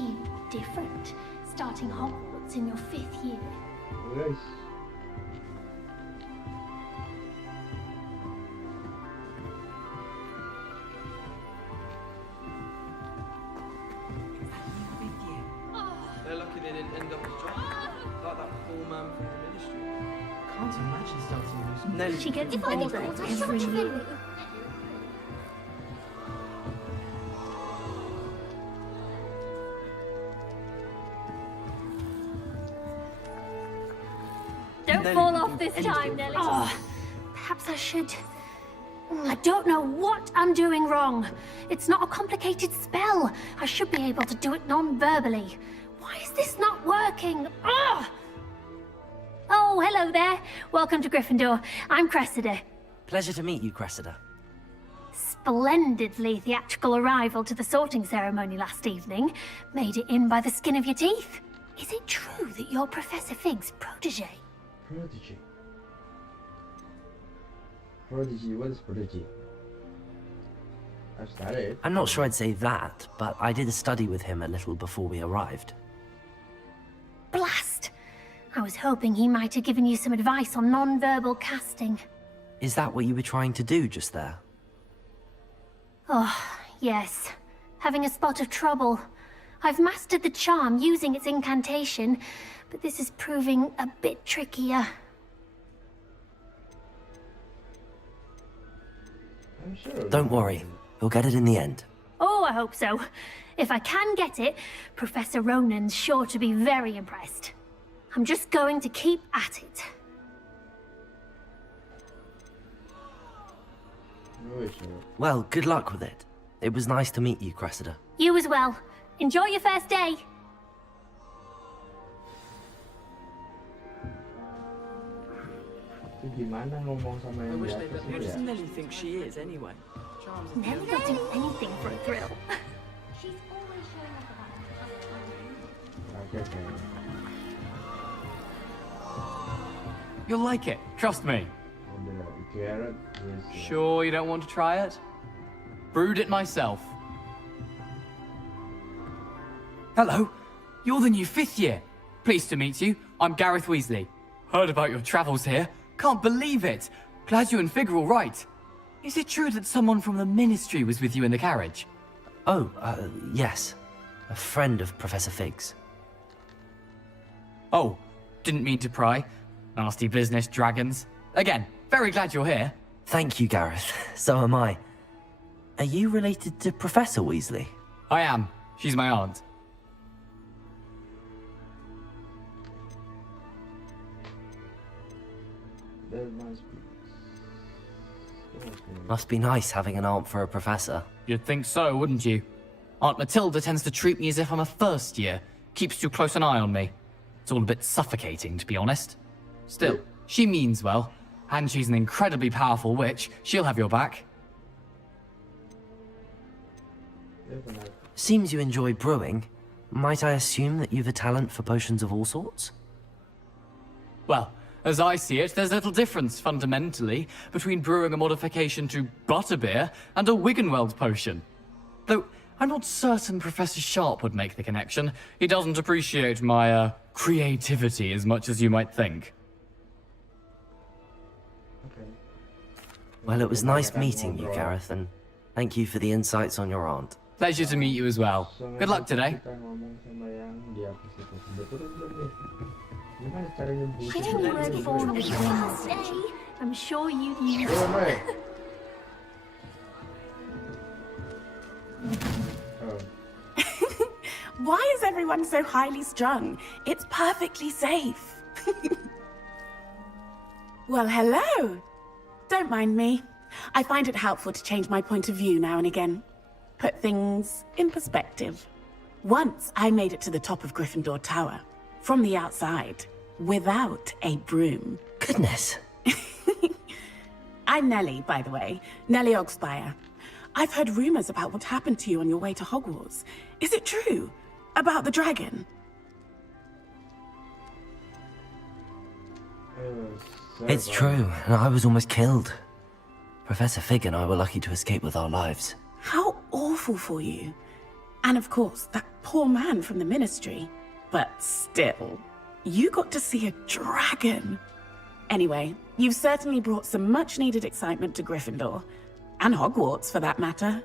different starting Hogwarts in your 5th year. Guys. They're lucky they didn't end up as job. Like that poor man from the ministry. Can't imagine starting a new school. She gets older every year. Don't fall off this time, Nelly. Oh, perhaps I should. I don't know what I'm doing wrong. It's not a complicated spell. I should be able to do it non-verbally. Why is this not working? Ah! Oh, hello there. Welcome to Gryffindor. I'm Cressida. Pleasure to meet you, Cressida. Splendidly theatrical arrival to the sorting ceremony last evening. Made it in by the skin of your teeth. Is it true that you're Professor Fig's protege? Prodigy. Prodigy, what is prodigy? I've started. I'm not sure I'd say that, but I did a study with him a little before we arrived. Blast! I was hoping he might have given you some advice on non-verbal casting. Is that what you were trying to do just there? Oh, yes. Having a spot of trouble. I've mastered the charm using its incantation, but this is proving a bit trickier. I'm sure. Don't worry, we'll get it in the end. Oh, I hope so. If I can get it, Professor Ronan's sure to be very impressed. I'm just going to keep at it. Well, good luck with it. It was nice to meet you, Cressida. You as well. Enjoy your first day. Gimana ngomong sama yang di atas Who itu does ya? Nelly think she is, anyway? Nelly will do anything for a thrill. Okay. You'll like it, trust me. Carrot, Sure you don't want to try it? Brewed it myself. Hello, you're the new 5th year. Pleased to meet you. I'm Gareth Weasley. Heard about your travels here. Can't believe it. Glad you and Fig are all right. Is it true that someone from the Ministry was with you in the carriage? Oh, yes. A friend of Professor Fig's. Oh, didn't mean to pry. Nasty business, dragons. Again, very glad you're here. Thank you, Gareth. So am I. Are you related to Professor Weasley? I am. She's my aunt. Must be nice having an aunt for a professor. You'd think so, wouldn't you? Aunt Matilda tends to treat me as if I'm a first year. Keeps too close an eye on me. It's all a bit suffocating, to be honest. Still, she means well. And she's an incredibly powerful witch. She'll have your back. Seems you enjoy brewing. Might I assume that you've a talent for potions of all sorts? Well, as I see it, there's little difference, fundamentally, between brewing a modification to butterbeer and a Wiggenweld potion. Though, I'm not certain Professor Sharp would make the connection. He doesn't appreciate my, creativity as much as you might think. Well, it was nice meeting you, Gareth, and thank you for the insights on your aunt. Pleasure to meet you as well. Good luck today. Kita ngomong sama yang di atas itu. Betul belum nih? Gimana caranya I boost? know you weren't born with wings, Dave. I'm sure you'd use Oh, my. it. Oh. Why is everyone so highly strung? It's perfectly safe. Well, hello. Don't mind me. I find it helpful to change my point of view now and again. Put things in perspective. Once I made it to the top of Gryffindor Tower, from the outside, without a broom. Goodness. I'm Nellie, by the way. Nellie Ogspire. I've heard rumors about what happened to you on your way to Hogwarts. Is it true? About the dragon? It's true, and I was almost killed. Professor Fig and I were lucky to escape with our lives. How awful for you. And of course, that poor man from the Ministry. But still, you got to see a dragon. Anyway, you've certainly brought some much-needed excitement to Gryffindor. And Hogwarts, for that matter.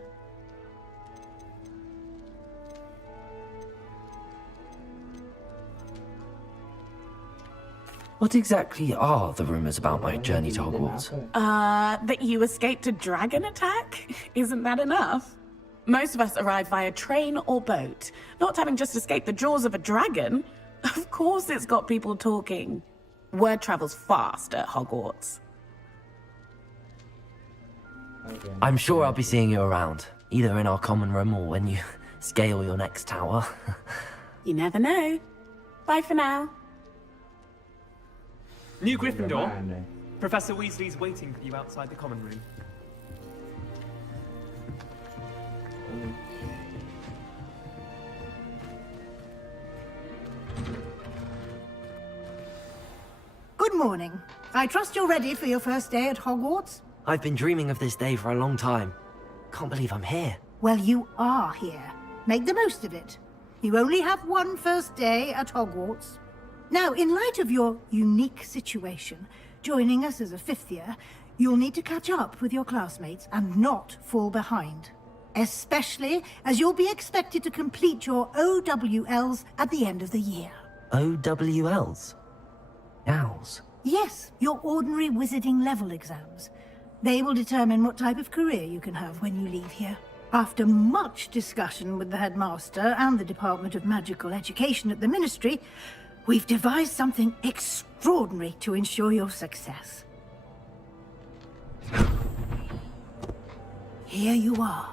What exactly are the rumors about my journey to Hogwarts? That you escaped a dragon attack? Isn't that enough? Most of us arrive via train or boat, not having just escaped the jaws of a dragon. Of course it's got people talking. Word travels fast at Hogwarts. I'm sure I'll be seeing you around, either in our common room or when you scale your next tower. You never know. Bye for now. New Gryffindor. Professor Weasley's waiting for you outside the common room. Good morning. I trust you're ready for your first day at Hogwarts? I've been dreaming of this day for a long time. Can't believe I'm here. Well, you are here. Make the most of it. You only have one first day at Hogwarts. Now, in light of your unique situation, joining us as a fifth year, you'll need to catch up with your classmates and not fall behind. Especially as you'll be expected to complete your OWLs at the end of the year. OWLs? Owls? Yes, your ordinary wizarding level exams. They will determine what type of career you can have when you leave here. After much discussion with the headmaster and the Department of Magical Education at the Ministry, we've devised something extraordinary to ensure your success. Here you are.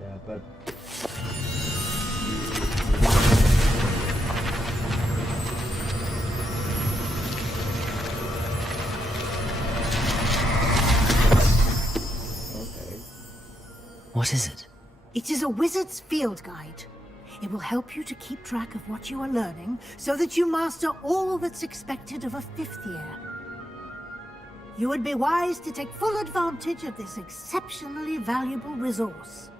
Yeah, but... What is it? It is a wizard's field guide. It will help you to keep track of what you are learning so that you master all that's expected of a fifth year. You would be wise to take full advantage of this exceptionally valuable resource.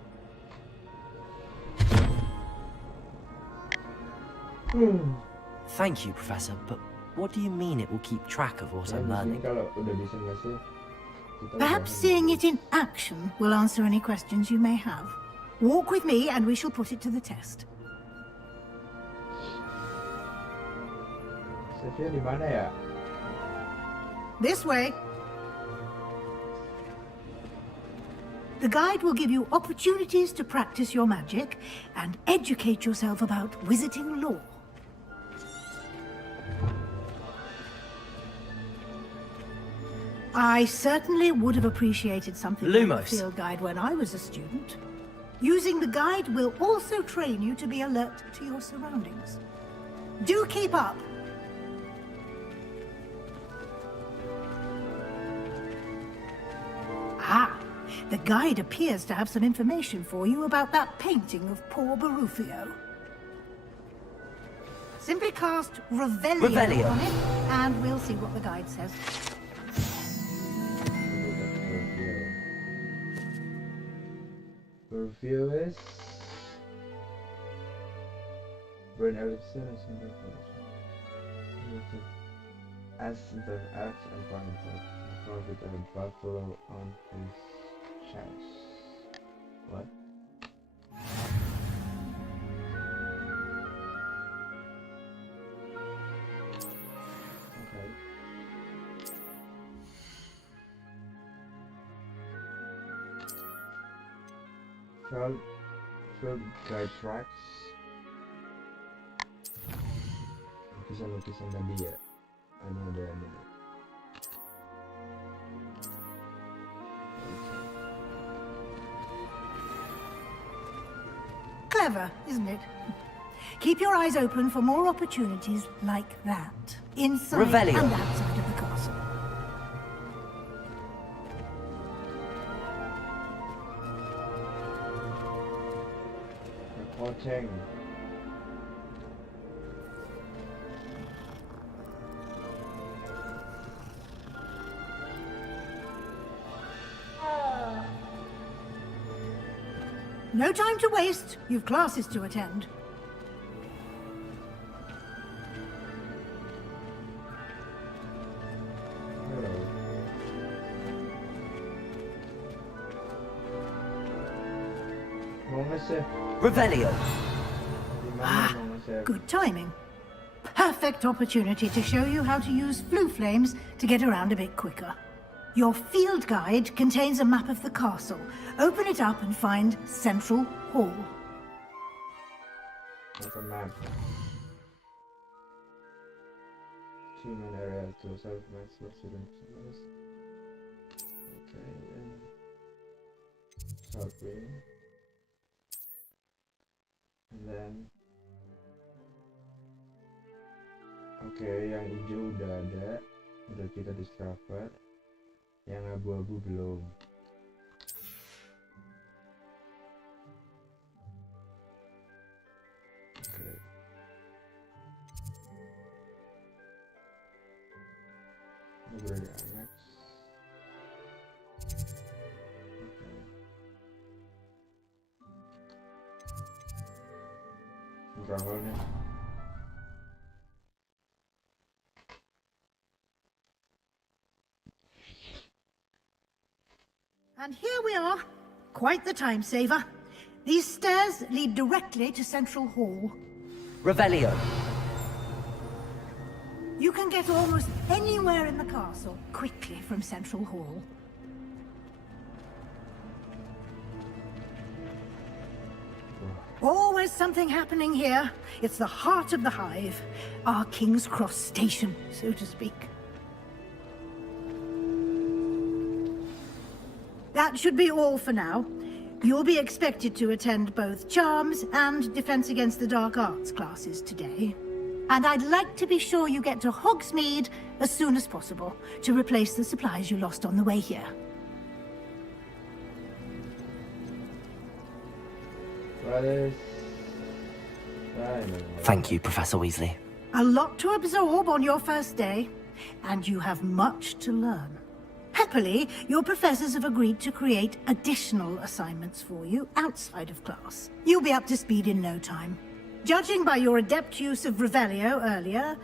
Thank you, Professor, but what do you mean it will keep track of what I'm learning? Perhaps seeing it in action will answer any questions you may have. Walk with me and we shall put it to the test. Sofia di mana ya? This way. The guide will give you opportunities to practice your magic and educate yourself about wizarding lore. I certainly would have appreciated something like a field guide when I was a student. Using the guide will also train you to be alert to your surroundings. Do keep up! Ah, the guide appears to have some information for you about that painting of poor Barufio. Simply cast Revelio on it, and we'll see what the guide says. Review is Brain Elixir and Symbol Essence of X and Pointer. Profit of a buffalo on his chest. What? Field guide tracks. Lukisan-lukisan tadi ya. Ini ada ini. Clever, isn't it? Keep your eyes open for more opportunities like that, inside Revelio. and outside of the castle. Reporting. No time to waste. You've classes to attend. Revelio. Good timing. Perfect opportunity to show you how to use flue flames to get around a bit quicker. Your field guide contains a map of the castle. Open it up and find Central Hall. What's a map? 2 main areas to southwest students. Okay, and south wing. And then yang hijau udah kita discover. Yang abu-abu belum. Oke. Library Annex. Travelnya. And here we are. Quite the time saver. These stairs lead directly to Central Hall. Revelio. You can get almost anywhere in the castle quickly from Central Hall. Always something happening here. It's the heart of the hive. Our King's Cross station, so to speak. That should be all for now. You'll be expected to attend both Charms and Defense Against the Dark Arts classes today. And I'd like to be sure you get to Hogsmeade as soon as possible to replace the supplies you lost on the way here. Thank you, Professor Weasley. A lot to absorb on your first day, and you have much to learn. Happily, your professors have agreed to create additional assignments for you outside of class. You'll be up to speed in no time. Judging by your adept use of Revelio earlier,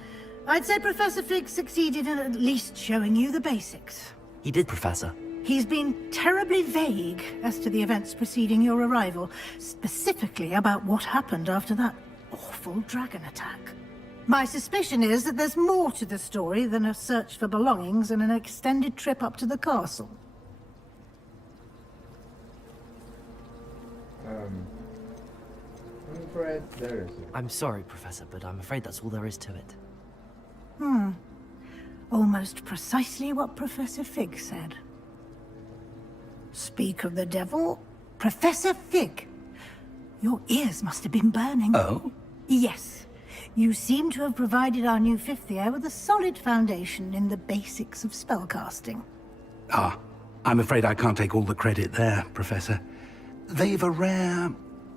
I'd say Professor Fig succeeded in at least showing you the basics. He did, Professor. He's been terribly vague as to the events preceding your arrival, specifically about what happened after that awful dragon attack. My suspicion is that there's more to the story than a search for belongings and an extended trip up to the castle. I'm afraid there is. I'm sorry, Professor, but I'm afraid that's all there is to it. Almost precisely what Professor Fig said. Speak of the devil, Professor Fig. Your ears must have been burning. Oh? Yes. You seem to have provided our new fifth year with a solid foundation in the basics of spellcasting. Ah, I'm afraid I can't take all the credit there, Professor. They've a rare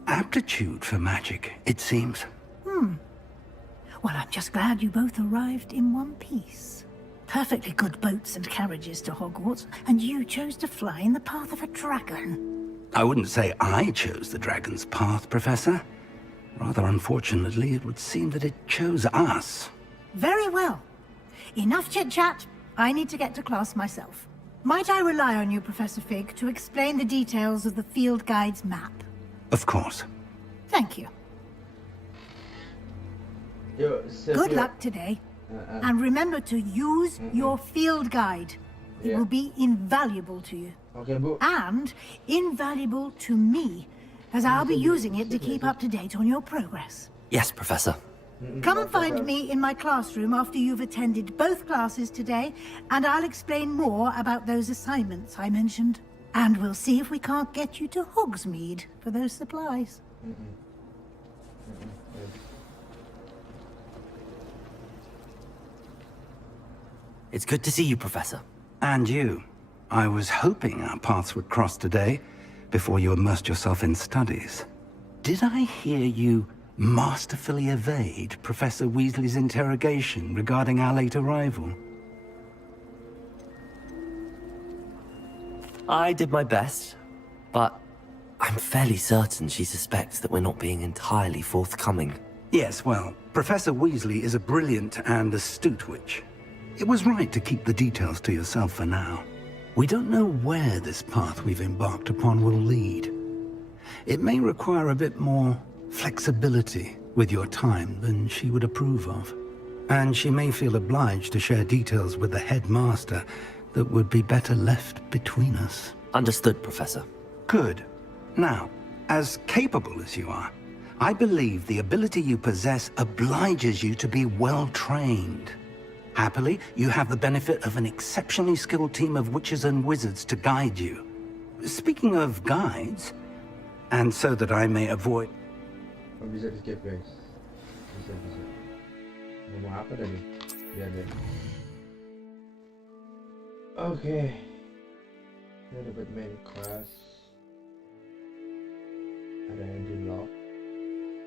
aptitude for magic, it seems. Well, I'm just glad you both arrived in one piece. Perfectly good boats and carriages to Hogwarts, and you chose to fly in the path of a dragon. I wouldn't say I chose the dragon's path, Professor. Rather unfortunately, it would seem that it chose us. Very well. Enough chit-chat. I need to get to class myself. Might I rely on you, Professor Fig, to explain the details of the field guide's map? Of course. Thank you. Good luck today. And remember to use your field guide. It will be invaluable to you. Okay, Bu. And invaluable to me, as I'll be using it to keep up to date on your progress. Yes, Professor. Come and find me in my classroom after you've attended both classes today, and I'll explain more about those assignments I mentioned. And we'll see if we can't get you to Hogsmeade for those supplies. It's good to see you, Professor. And you. I was hoping our paths would cross today, before you immersed yourself in studies. Did I hear you masterfully evade Professor Weasley's interrogation regarding our late arrival? I did my best, but I'm fairly certain she suspects that we're not being entirely forthcoming. Yes, well, Professor Weasley is a brilliant and astute witch. It was right to keep the details to yourself for now. We don't know where this path we've embarked upon will lead. It may require a bit more flexibility with your time than she would approve of. And she may feel obliged to share details with the headmaster that would be better left between us. Understood, Professor. Good. Now, as capable as you are, I believe the ability you possess obliges you to be well-trained. Happily, you have the benefit of an exceptionally skilled team of witches and wizards to guide you. Speaking of guides, and so that I may avoid... Oh, bisa di skip, guys. Bisa. Ngomong apa tadi? Biar deh. Oke. Kita dapat main class. Ada yang di lock,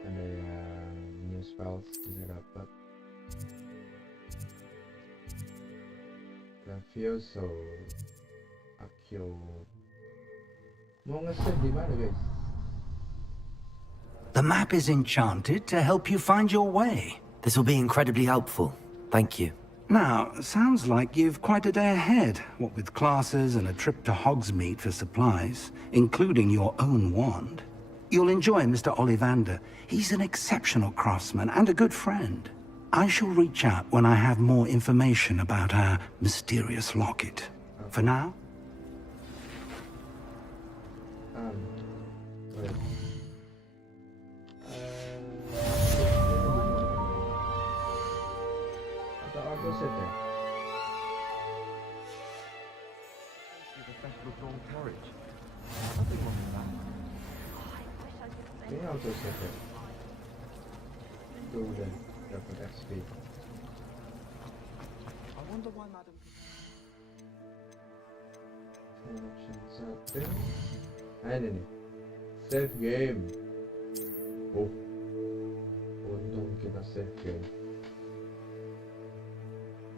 ada yang new spells bisa dapat. Grafioso, Akio. Mau nge-save di mana, guys? The map is enchanted to help you find your way. This will be incredibly helpful. Thank you. Now, sounds like you've quite a day ahead, what with classes and a trip to Hogsmeade for supplies, including your own wand. You'll enjoy Mr. Ollivander. He's an exceptional craftsman and a good friend. I shall reach out when I have more information about our mysterious locket. For now... Ini auto save ya. Itu udah dapat XP. I wonder why Madam... Option setting. Nah ini nih, save game. Oh, untung kita save game.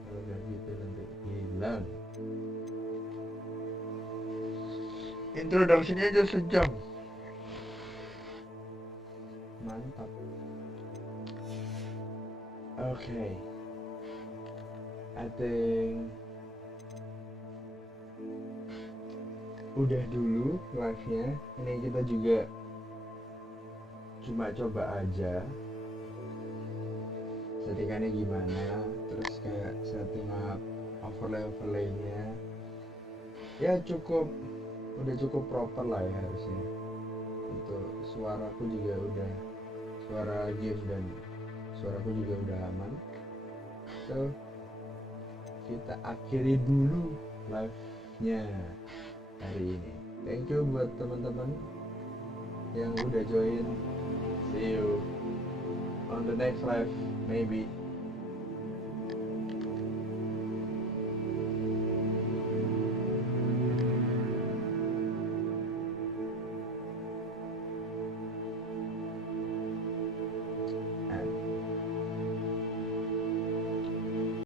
Kalau nggak gitu nanti hilang. Introduksinya aja sejam. Mantap. Okay. I think udah dulu live-nya. Ini kita juga cuma coba aja settingannya gimana, terus kayak setting up overlay-nya ya udah cukup proper lah ya harusnya. Untuk suaraku juga udah, suara game dan suaraku juga udah aman. So kita akhiri dulu live-nya hari ini. Thank you buat teman-teman yang udah join. See you on the next live maybe.